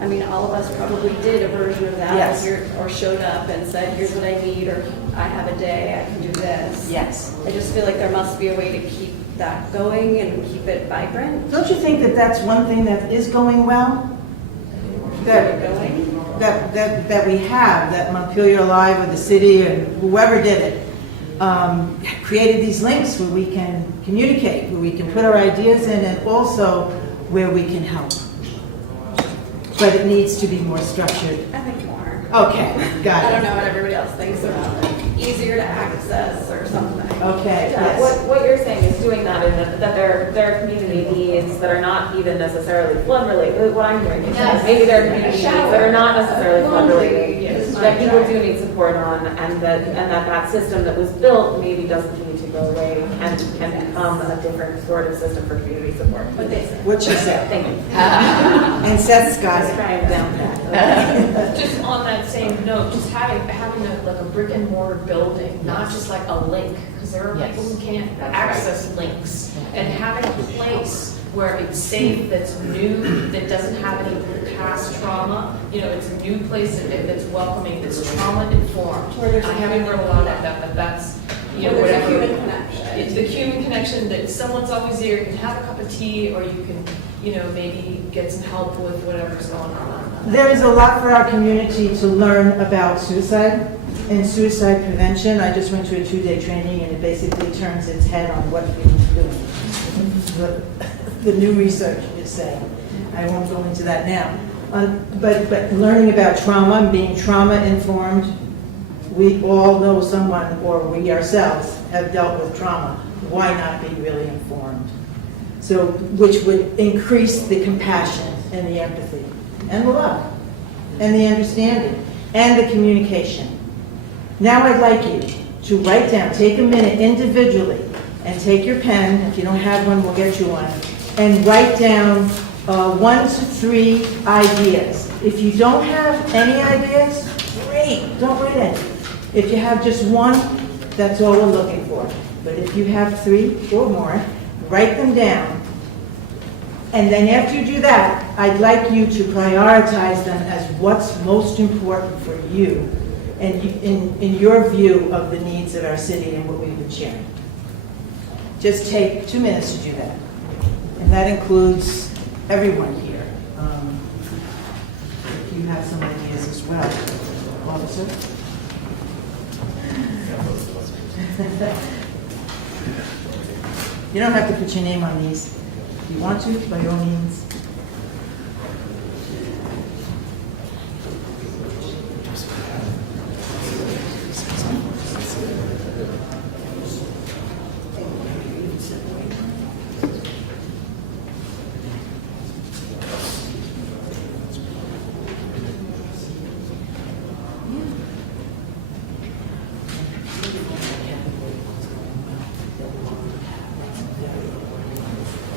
I mean, all of us probably did a version of that, Yes. or showed up and said, here's what I need, or I have a day, I can do this. Yes. I just feel like there must be a way to keep that going and keep it vibrant. Don't you think that that's one thing that is going well? That we have, that Montpelier Alive or the city and whoever did it, created these links where we can communicate, where we can put our ideas in, and also where we can help. But it needs to be more structured. I think more. Okay, got it. I don't know what everybody else thinks about it. Easier to access or something. Okay, Yeah, yes. what you're saying is doing that, and that there are community needs that are not even necessarily flood related. What I'm hearing is that maybe there are community needs that are not necessarily flood related, that people do need support on, and that system that was built maybe doesn't need to go away and can become a different sort of system for community support. What you said. Thank you. And Seth's got it. Try and down that. Just on that same note, just having a brick and mortar building, not just like a link, because there are people who can't access links. And having a place where it's safe, that's new, that doesn't have any past trauma, it's a new place that's welcoming, that's trauma informed. I haven't heard a lot of that, but that's, There's whatever. a human connection. It's the human connection that someone's always there, you can have a cup of tea, or you can, maybe get some help with whatever's going on. There is a lot for our community to learn about suicide and suicide prevention. I just went to a 2-day training, and it basically turns its head on what we're doing. The new research is saying. I won't go into that now. But learning about trauma and being trauma informed, we all know someone, or we ourselves have dealt with trauma. Why not be really informed? So, which would increase the compassion and the empathy and the love and the understanding and the communication. Now I'd like you to write down, take a minute individually, and take your pen. If you don't have one, we'll get you one. And write down 1 to 3 ideas. If you don't have any ideas, great, don't write any. If you have just one, that's all we're looking for. But if you have 3 or more, write them down. And then after you do that, I'd like you to prioritize them as what's most important for you and in your view of the needs of our city and what we've been sharing. Just take 2 minutes to do that. And that includes everyone here. If you have some ideas as well. Officer? You don't have to put your name on these. If you want to, by all means.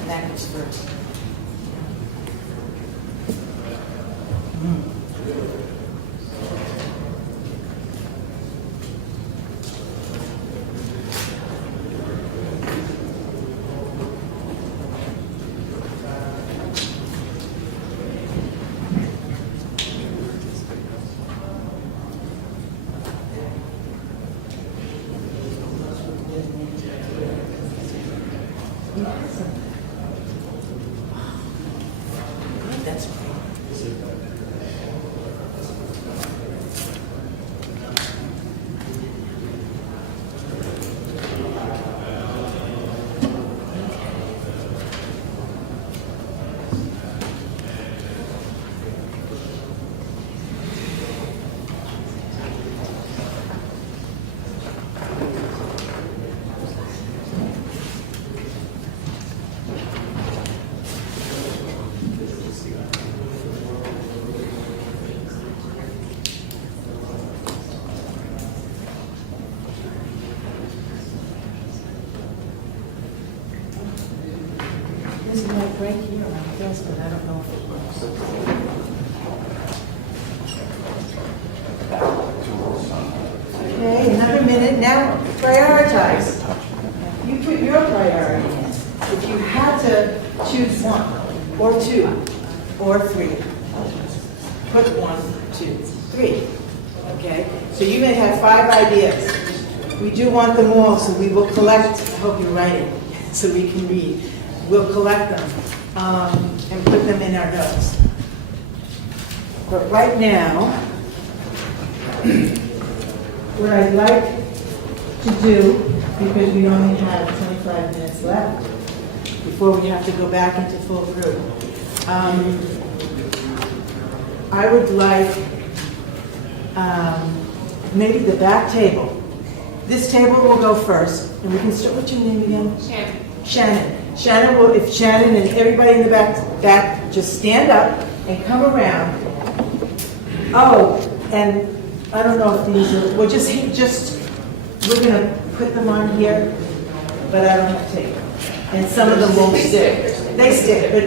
That goes first. mic right here on the desk, but I don't know if it works. Okay, another minute. Now, prioritize. You put your priority in. If you had to choose one, or two, or three, put 1, 2, 3. Okay? So you may have 5 ideas. We do want them all, so we will collect. I hope you're writing, so we can read. We'll collect them and put them in our notes. But right now, what I'd like to do, because we only have 25 minutes left before we have to go back into full group, I would like maybe the back table. This table will go first, and we can start. What's your name again? Shannon. Shannon. Shannon will, if Shannon and everybody in the back just stand up and come around. Oh, and I don't know if these are, we're we're gonna put them on here, but I don't have tape. And some of them won't stick. They stick, but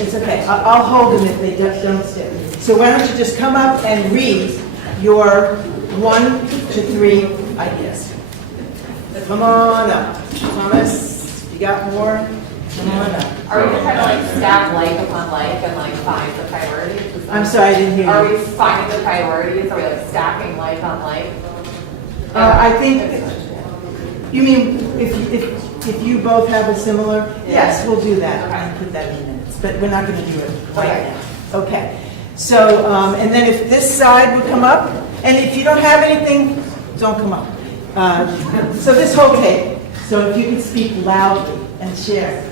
it's okay. I'll hold them if they don't stick. So why don't you just come up and read your 1 to 3 ideas. Come on up. Thomas, you got more? Come on up. Are we just trying to like stack like upon like and like find the priorities? I'm sorry, I didn't hear you. Are we finding the priorities? Are we like stacking like on like? I think, you mean if you both have a similar? Yes, we'll do that. And put that in minutes, but we're not going to do it right now. Okay. So, and then if this side would come up, and if you don't have anything, don't come up. So this whole table. So if you could speak loudly and share.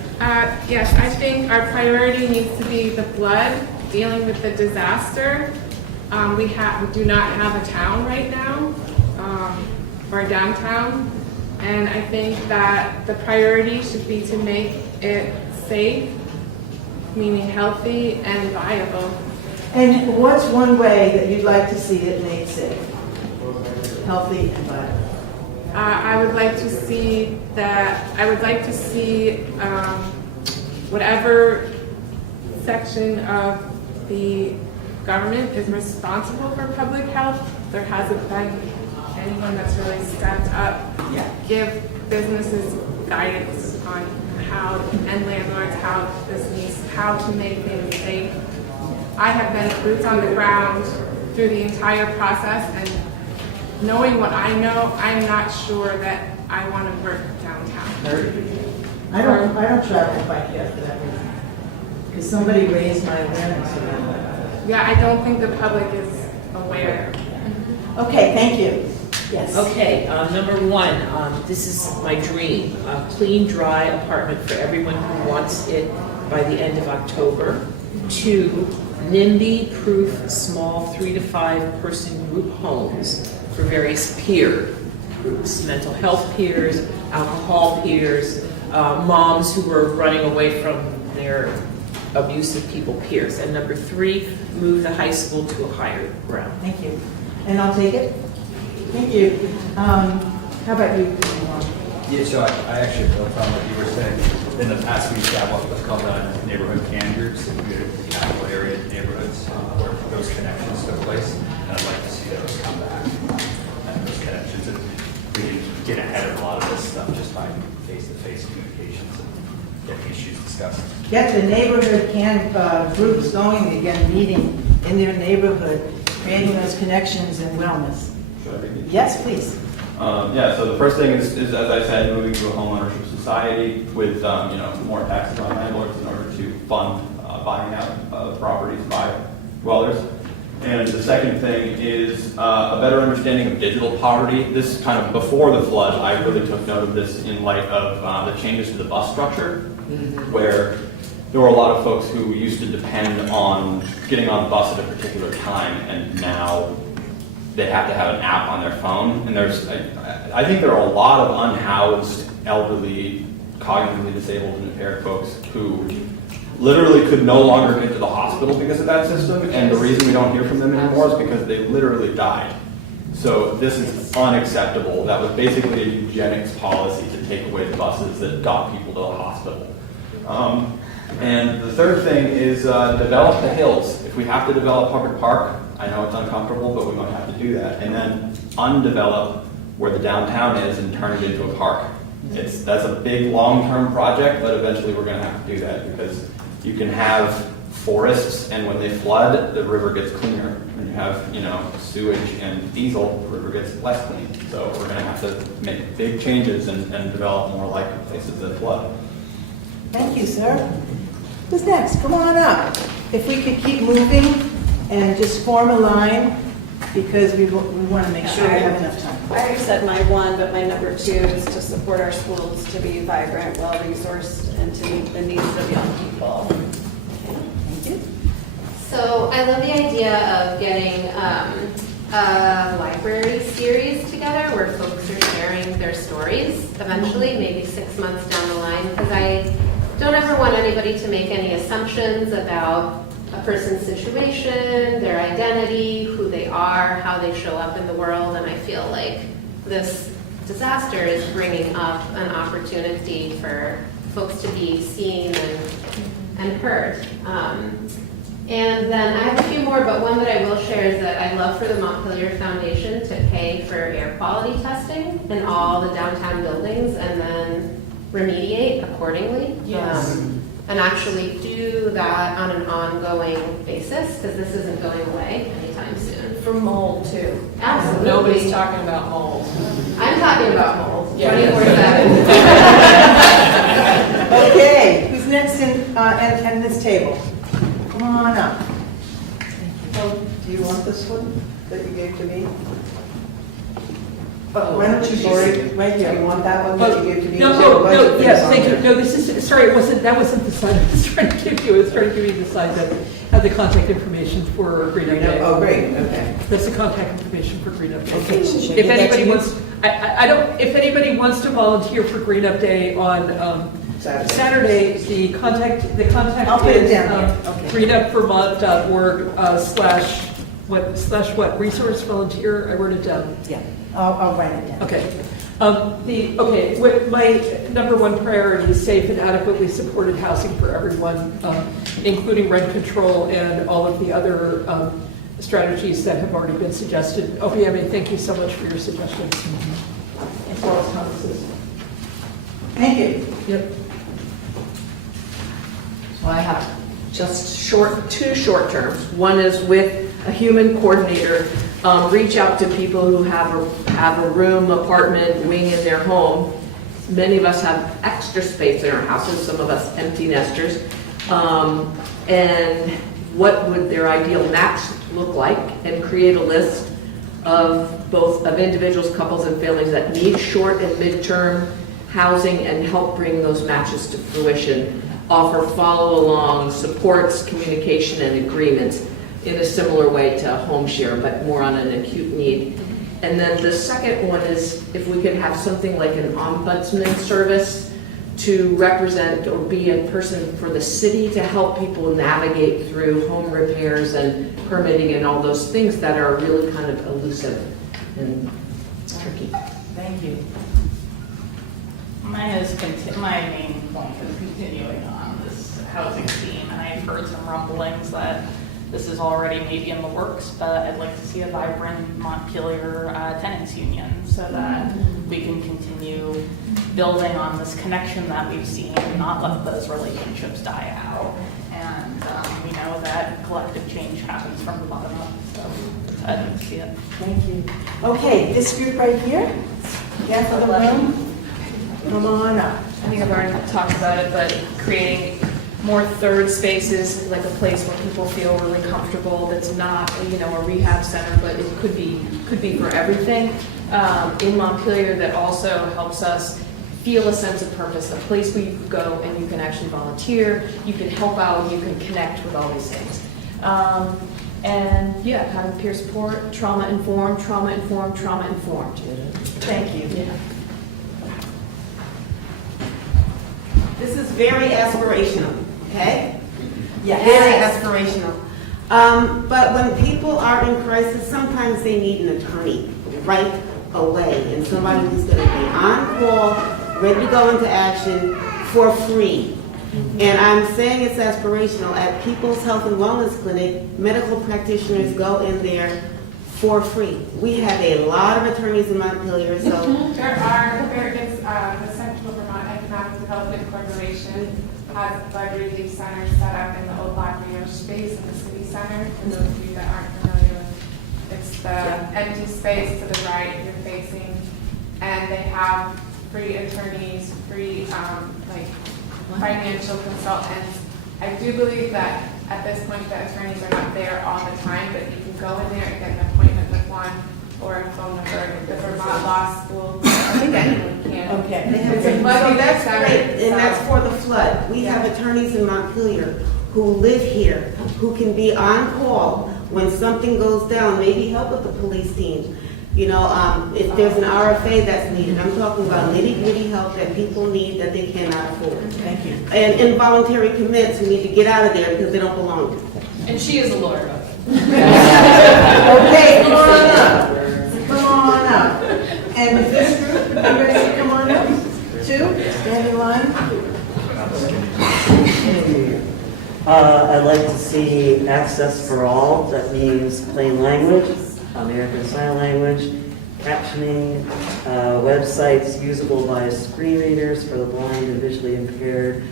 Yes, I think our priority needs to be the flood, dealing with the disaster. We do not have a town right now, or a downtown, and I think that the priority should be to make it safe, meaning healthy and viable. And what's one way that you'd like to see it made safe, healthy and viable? I would like to see whatever section of the government is responsible for public health. There hasn't been anyone that's really stepped up. Give businesses guidance on how, and landlords how to make things safe. I have been boots on the ground through the entire process, and knowing what I know, I'm not sure that I want to work downtown. I don't travel by car for that reason, because somebody raised my awareness around that. Yeah, I don't think the public is aware. Okay, thank you. Yes. Okay, number 1, this is my dream, a clean, dry apartment for everyone who wants it by the end of October. 2, NIMBY-proof small 3 to 5 person group homes for various peer groups, mental health peers, alcohol peers, moms who were running away from their abusive people peers. And number 3, move the high school to a higher ground. Thank you. And I'll take it. Thank you. How about you? Yeah, so I actually built on what you were saying. In the past, we used to have what's called neighborhood can groups, and we would capital area neighborhoods where those connections took place. And I'd like to see those come back, and those connections. And we can get ahead of a lot of this stuff just by face-to-face communications and getting issues discussed. Get the neighborhood groups going again, meeting in their neighborhood, creating those connections and wellness. Yes, please. Yeah, so the first thing is, as I said, moving to a homeownership society with more taxes on landlords in order to fund buying out properties by dwellers. And the second thing is a better understanding of digital poverty. This kind of before the flood, I really took note of this in light of the changes to the bus structure, where there were a lot of folks who used to depend on getting on the bus at a particular time, and now they have to have an app on their phone. And I think there are a lot of unhoused, elderly, cognitively disabled and impaired folks who literally could no longer get to the hospital because of that system. And the reason we don't hear from them anymore is because they literally died. So this is unacceptable. That was basically a eugenics policy to take away the buses that got people to the hospital. And the third thing is develop the hills. If we have to develop Hubbard Park, I know it's uncomfortable, but we might have to do that. And then undevelop where the downtown is and turn it into a park. That's a big long-term project, but eventually we're going to have to do that because you can have forests, and when they flood, the river gets cleaner. When you have, sewage and diesel, the river gets less clean. So we're going to have to make big changes and develop more like places that flood. Thank you, sir. Who's next? Come on up. If we could keep moving and just form a line, because we want to make sure we have enough time. I already said my one, but my number two is to support our schools to be vibrant, well-resourced, and to meet the needs of young people. Thank you. So I love the idea of getting a library series together where folks are sharing their stories eventually, maybe 6 months down the line, because I don't ever want anybody to make any assumptions about a person's situation, their identity, who they are, how they show up in the world, and I feel like this disaster is bringing up an opportunity for folks to be seen and heard. And then I have a few more, but one that I will share is that I love for the Montpelier Foundation to pay for air quality testing in all the downtown buildings and then remediate accordingly. Yes. And actually do that on an ongoing basis, because this isn't going away anytime soon. For mold too. Absolutely. Nobody's talking about mold. I'm talking about mold, Yeah. 24/7. Okay, who's next in this table? Come on up. Oh, do you want this one that you gave to me? Why don't you borrow it right here? You want that one that you gave to me? No, yes, thank you. No, this is, sorry, that wasn't the slide I was trying to give you. I was trying to give you the slide that had the contact information for Green Up Day. Oh, great, okay. That's the contact information for Green Up Day. Okay, so should If I give that to anybody you? wants, if anybody wants to volunteer for Green Up Day on Saturday, the contact I'll put it is down here. Okay. greenupvermont.org/what resource volunteer. I wrote it down. Yeah, I'll write it down. Okay. What my number one priority is safe and adequately supported housing for everyone, including rent control and all of the other strategies that have already been suggested. OPMA, thank you so much for your suggestions, as well as Thomas's. Thank you. Yep. So I have just two short terms. One is with a human coordinator, reach out to people who have a room, apartment, wing in their home. Many of us have extra space in our houses, some of us empty nesters. And what would their ideal match look like, and create a list of both of individuals, couples, and families that need short and midterm housing and help bring those matches to fruition. Offer follow-along supports, communication, and agreements in a similar way to home share, but more on an acute need. And then the second one is if we could have something like an ombudsman service to represent or be a person for the city to help people navigate through home repairs and permitting and all those things that are really kind of elusive and tricky. Thank you. Mine is my main point is continuing on this housing theme, and I've heard some rumblings that this is already maybe in the works, but I'd like to see a vibrant Montpelier tenants union so that we can continue building on this connection that we've seen and not let those relationships die out. And we know that collective change happens from the bottom up, so I'd like to see it. Thank you. Okay, this group right here, half of the room, come on up. I think I've already talked about it, but creating more third spaces, like a place where people feel really comfortable, that's not, a rehab center, but it could be for everything in Montpelier, that also helps us feel a sense of purpose, a place where you can go and you can actually volunteer, you can help out, you can connect with all these things. And yeah, having peer support, trauma-informed. Thank you. Yeah. This is very aspirational, okay? Yes. Very aspirational. But when people are in crisis, sometimes they need an attorney right away, and somebody who's going to be on call, ready to go into action for free. And I'm saying it's aspirational. At People's Health and Wellness Clinic, medical practitioners go in there for free. We have a lot of attorneys in Montpelier, so There is, the Central Vermont Economic Development Corporation has a blood relief center set up in the old Lacrios space in the city center. For those of you that aren't familiar with, it's the empty space to the right you're facing. And they have free attorneys, free, financial consultants. I do believe that at this point the attorneys are not there all the time, but you can go in there and get an appointment with one or a phone number. The Vermont Law School, I think anyone can. Okay. It's a so flood that's center, great, and so- that's for the flood. We have attorneys in Montpelier who live here, who can be on call when something goes down, maybe help with the police team. You know, if there's an RFA that's needed, I'm talking about nitty-gritty help that people need that they cannot afford. Thank you. And involuntary commits who need to get out of there because they don't belong there. And she is a lawyer. Okay, come on up. Come on up. And with this group, you ready to come on up? Two, stand in line. I'd like to see access for all. That means plain language, American Sign Language, captioning, websites usable by screen readers for the blind and visually impaired.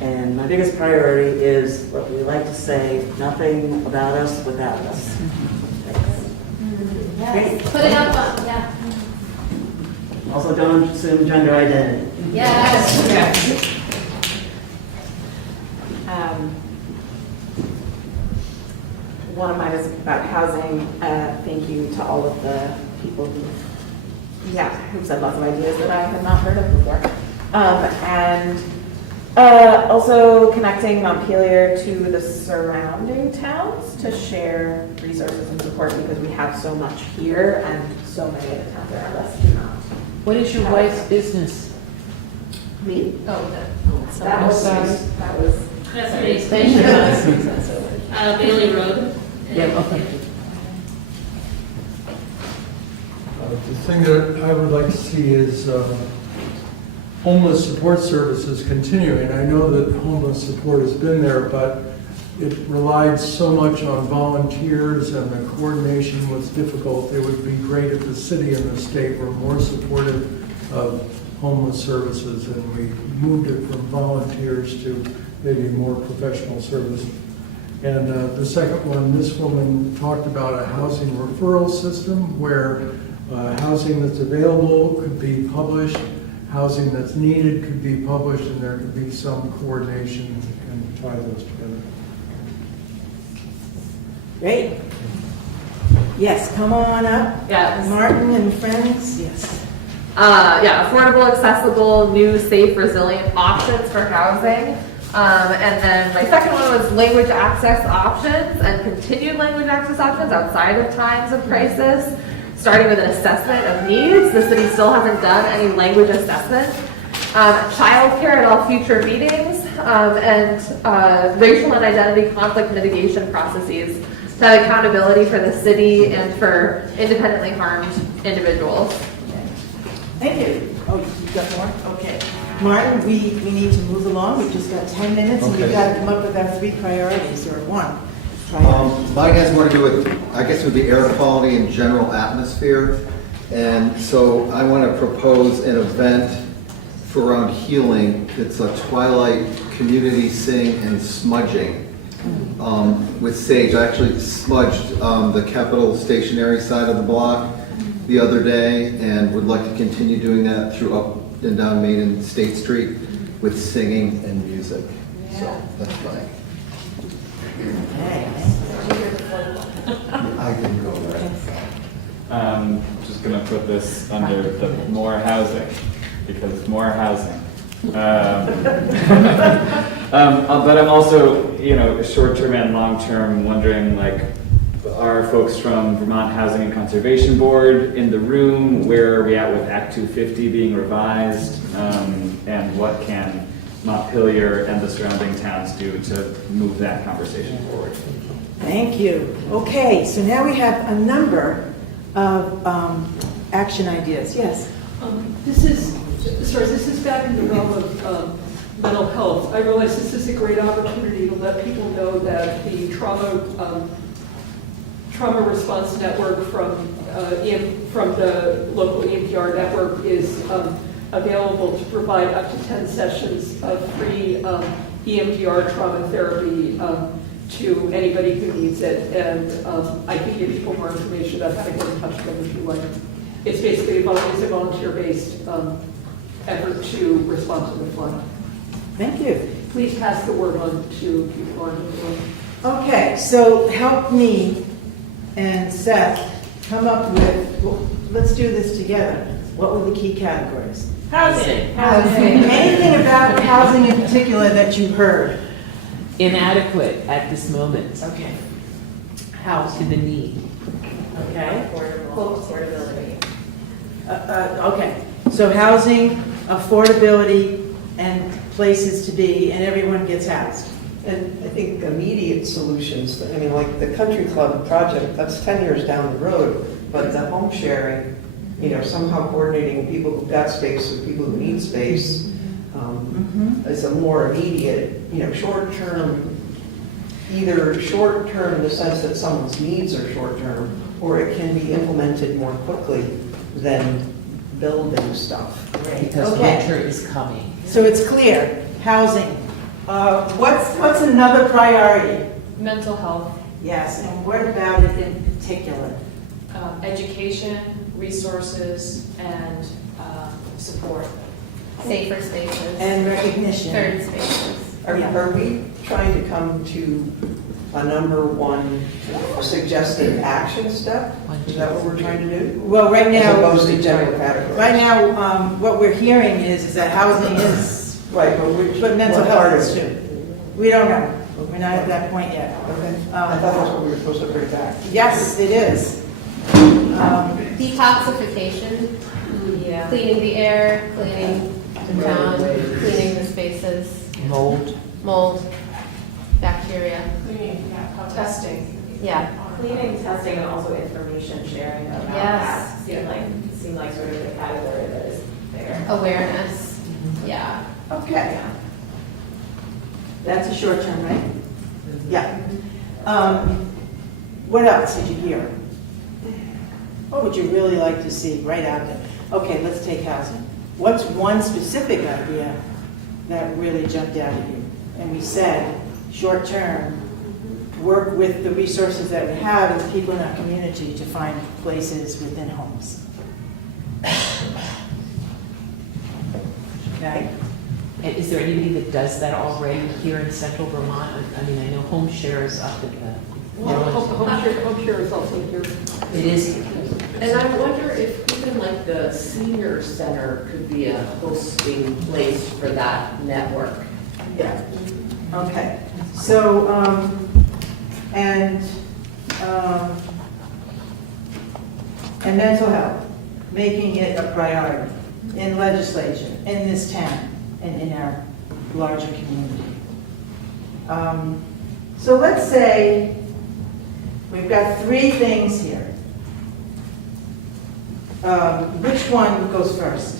And my biggest priority is what we like to say, nothing about us without us. Yes. Put it up, yeah. Also, don't assume gender identity. Yes. One of mine is about housing. Thank you to all of the people who've said lots of ideas that I had not heard of before. And also connecting Montpelier to the surrounding towns to share resources and support because we have so much here and so many of the towns around us do not. What is your wife's business? Me? Oh, That was. That's me. Thank you. Bailey Road. Yeah, okay. The thing that I would like to see is homeless support services continuing. I know that homeless support has been there, but it relied so much on volunteers and the coordination was difficult. It would be great if the city and the state were more supportive of homeless services and we moved it from volunteers to maybe more professional service. And the second one, this woman talked about a housing referral system where housing that's available could be published, housing that's needed could be published, and there could be some coordination and tie those together. Great. Yes, come on up. Yeah. Martin and friends, yes. Affordable, accessible, new, safe, resilient options for housing. And then my second one was language access options and continued language access options outside of times of crisis, starting with an assessment of needs. The city still hasn't done any language assessment. Childcare at all future meetings, and racial and identity conflict mitigation processes to have accountability for the city and for independently harmed individuals. Thank you. Oh, you got more? Okay. Martin, we need to move along. We've just got 10 minutes and we've Okay. got to come up with our 3 priorities, or 1. Mine has more to do with, I guess it would be air quality and general atmosphere. And so I want to propose an event for around healing. It's a twilight community sing and smudging with sage. I actually smudged the Capitol stationery side of the block the other day and would like to continue doing that through up and down Main and State Street with singing and music. So that's fine. I can go there. Just gonna put this under the more housing, because more housing. But I'm also, short-term and long-term wondering, like, are folks from Vermont Housing and Conservation Board in the room? Where are we at with Act 250 being revised? And what can Montpelier and the surrounding towns do to move that conversation forward? Thank you. Okay, so now we have a number of action ideas. Yes? This is back in the realm of mental health, I realize this is a great opportunity to let people know that the trauma response network from the local EMDR network is available to provide up to 10 sessions of free EMDR trauma therapy to anybody who needs it. And I can give people more information about how to get in touch with them if you like. It's basically it's a volunteer-based effort to respond to the flood. Thank you. Please pass the word on to people on the floor. Okay, so help me and Seth come up with, well, let's do this together. What were the key categories? Housing. Anything about housing in particular that you heard? Inadequate at this moment. Okay. To the need. Okay. Affordability. Okay, so housing, affordability, and places to be, and everyone gets housed. And I think immediate solutions, I mean, like the country club project, that's 10 years down the road, but the home sharing, somehow coordinating people who've got space with people who need space is a more immediate, short-term, either short-term in the sense that someone's needs are short-term, or it can be implemented more quickly than building stuff. Because winter is coming. So it's clear, housing. What's another priority? Mental health. Yes, and what about it in particular? Education, resources, and support. Safer spaces. And recognition. Third spaces. Are we trying to come to a number one suggested action step? Is that what we're trying to do? Well, right now, as opposed to general categories. Right now, what we're hearing is that housing is right, but mental health is too. We don't know. We're not at that point yet. Okay. I thought that's what we were supposed to bring back. Yes, it is. Detoxification. Yeah. Cleaning the air, cleaning the town, cleaning the spaces. Mold, bacteria. Cleaning, testing. Yeah. Cleaning, testing, and also information sharing about Yes. that seem like sort of the category that is there. Awareness. Yeah. Okay. That's a short term, right? Yeah. What else did you hear? What would you really like to see right out there? Okay, let's take housing. What's one specific idea that really jumped out at you? And we said, short term, work with the resources that we have and the people in our community to find places within homes. Okay? And is there anybody that does that already here in central Vermont? I mean, I know Home Share is up at the... Home share is also here. It is. And I wonder if even like the senior center could be a hosting place for that network. Yeah. Okay. So, and mental health, making it a priority in legislation, in this town, and in our larger community. So let's say we've got 3 things here. Which one goes first?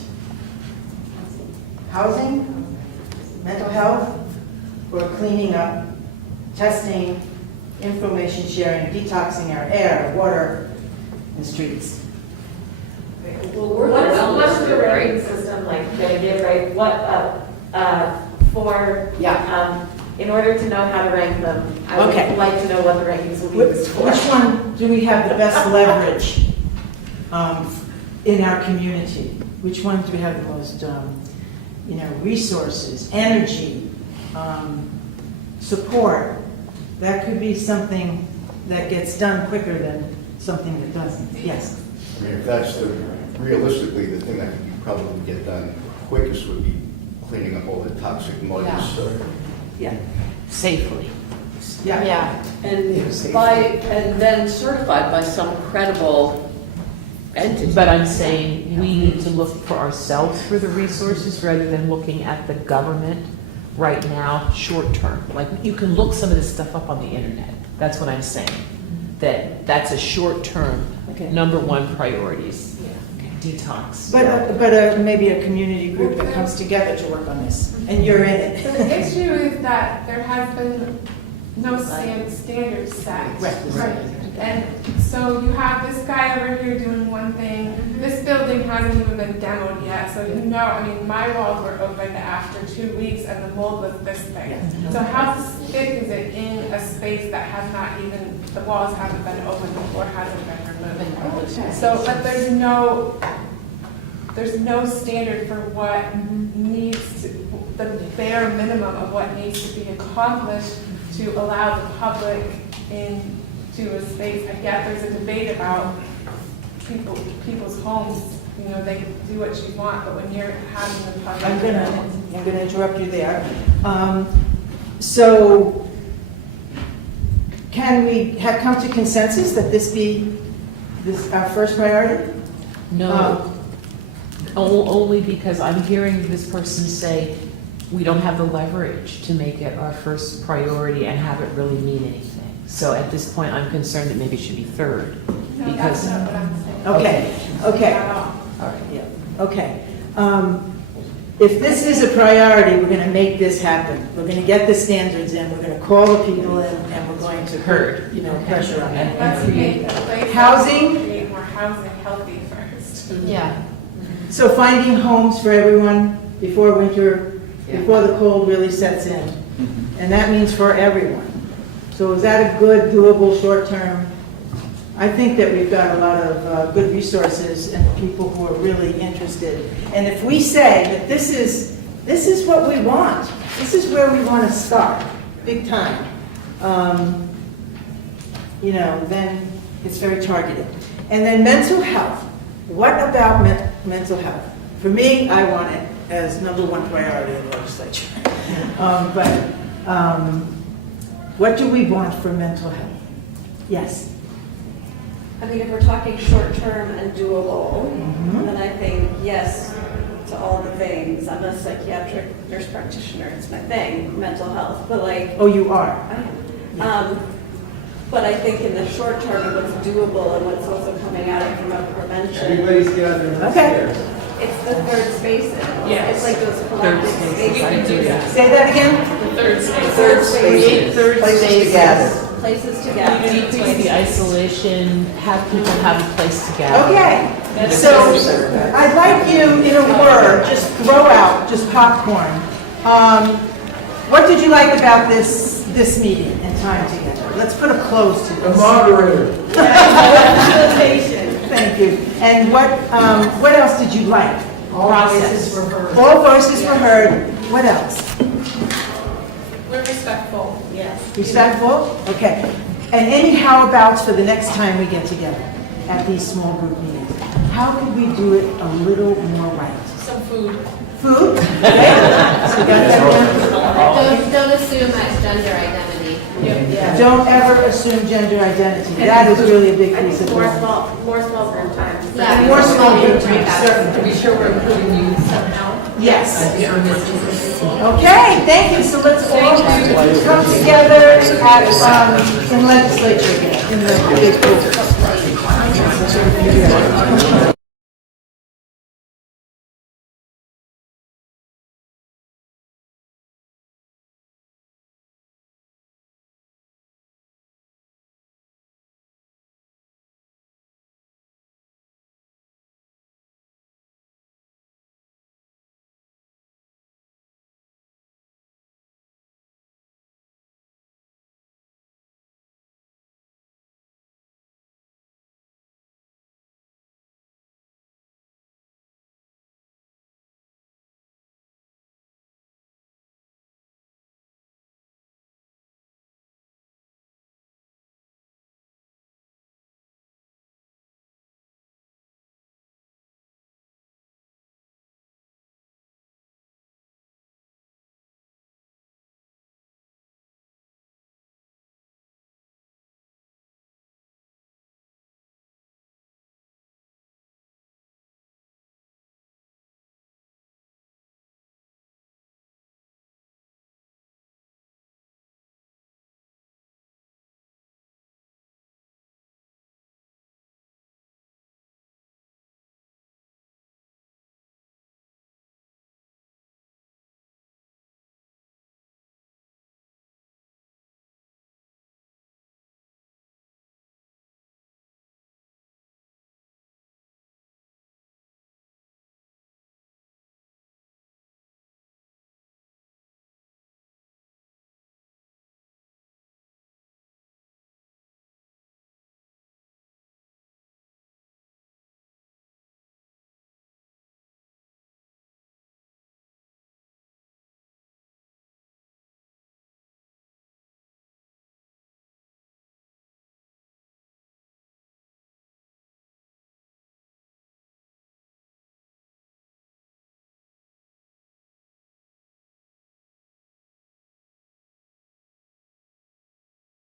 Housing, mental health, or cleaning up, testing, information sharing, detoxing our air, water, and streets? Well, what's the ranking system like going to give, right? In order to know how to rank them, I would like to know what the rankings will be used for. Which one do we have the best leverage in our community? Which one do we have the most, resources, energy, support? That could be something that gets done quicker than something that doesn't. Yes. I mean, if that's realistically the thing I think you probably get done quickest would be cleaning up all the toxic mud and stuff. Yeah. Safely. Yeah. And then certified by some credible entity. But I'm saying we need to look for ourselves for the resources rather than looking at the government right now, short term. Like, you can look some of this stuff up on the internet. That's what I'm saying. That's a short term, number one priorities. detox. But maybe a community group that comes together to work on this, and you're in it. So the issue is that there has been no standard set. Right. And so you have this guy over here doing one thing, this building hasn't even been demoed yet, so you know, I mean, my walls were opened after 2 weeks and the mold was this big. So how thick is it in a space that has not even, the walls haven't been opened, the floor hasn't been removed? So, but there's no standard for what needs to, the bare minimum of what needs to be accomplished to allow the public into a space. I get there's a debate about people's homes, you know, they do what you want, but when you're having the public. I'm gonna interrupt you there. So can we have come to consensus that this be our first priority? No, only because I'm hearing this person say, we don't have the leverage to make it our first priority and have it really mean anything. So at this point, I'm concerned that maybe it should be third. No, Because that's not what I'm saying. Okay. Not at all. All right, yeah, okay. If this is a priority, we're gonna make this happen. We're gonna get the standards in, we're gonna call the people in, and we're going to put, pressure on them. Let's make the place. Housing? Create more housing healthy first. Yeah. So finding homes for everyone before winter, before the cold really sets in. And that means for everyone. So is that a good, doable, short-term? I think that we've got a lot of good resources and people who are really interested. And if we say that this is what we want, this is where we want to start, big time, then it's very targeted. And then mental health. What about mental health? For me, I want it as number one priority in the legislature. What do we want for mental health? Yes. I mean, if we're talking short-term and doable, then I think yes to all the things. I'm a psychiatric nurse practitioner, it's my thing, mental health, but like. Oh, you are? I am. But I think in the short term and what's doable and what's also coming out from a prevention. Everybody's got their Okay. It's the third spaces. Yes. It's like those collective Third spaces. spaces. I can do that. Say that again? The third space. Third spaces. Third Places space. to gather. Places to gather. Decrease the isolation, have people have a place to gather. Okay. So I'd like you, in a word, just throw out, just popcorn. What did you like about this meeting and time together? Let's put a close to this. The moderator. Facilitation. Thank you. And what else did you like? All voices were heard. All voices were heard. What else? We're respectful. Yes. Respectful? Okay. And any how-abouts for the next time we get together at these small group meetings? How could we do it a little more right? Some food. Food? Okay. So you got that? Don't assume that's gender identity. Don't ever assume gender identity. That is really a big piece of More work. small group times. Yeah. More small group times, To certainly. be sure we're including you somehow. Yes. Okay, thank you. So let's all come together in legislature again, in the big group.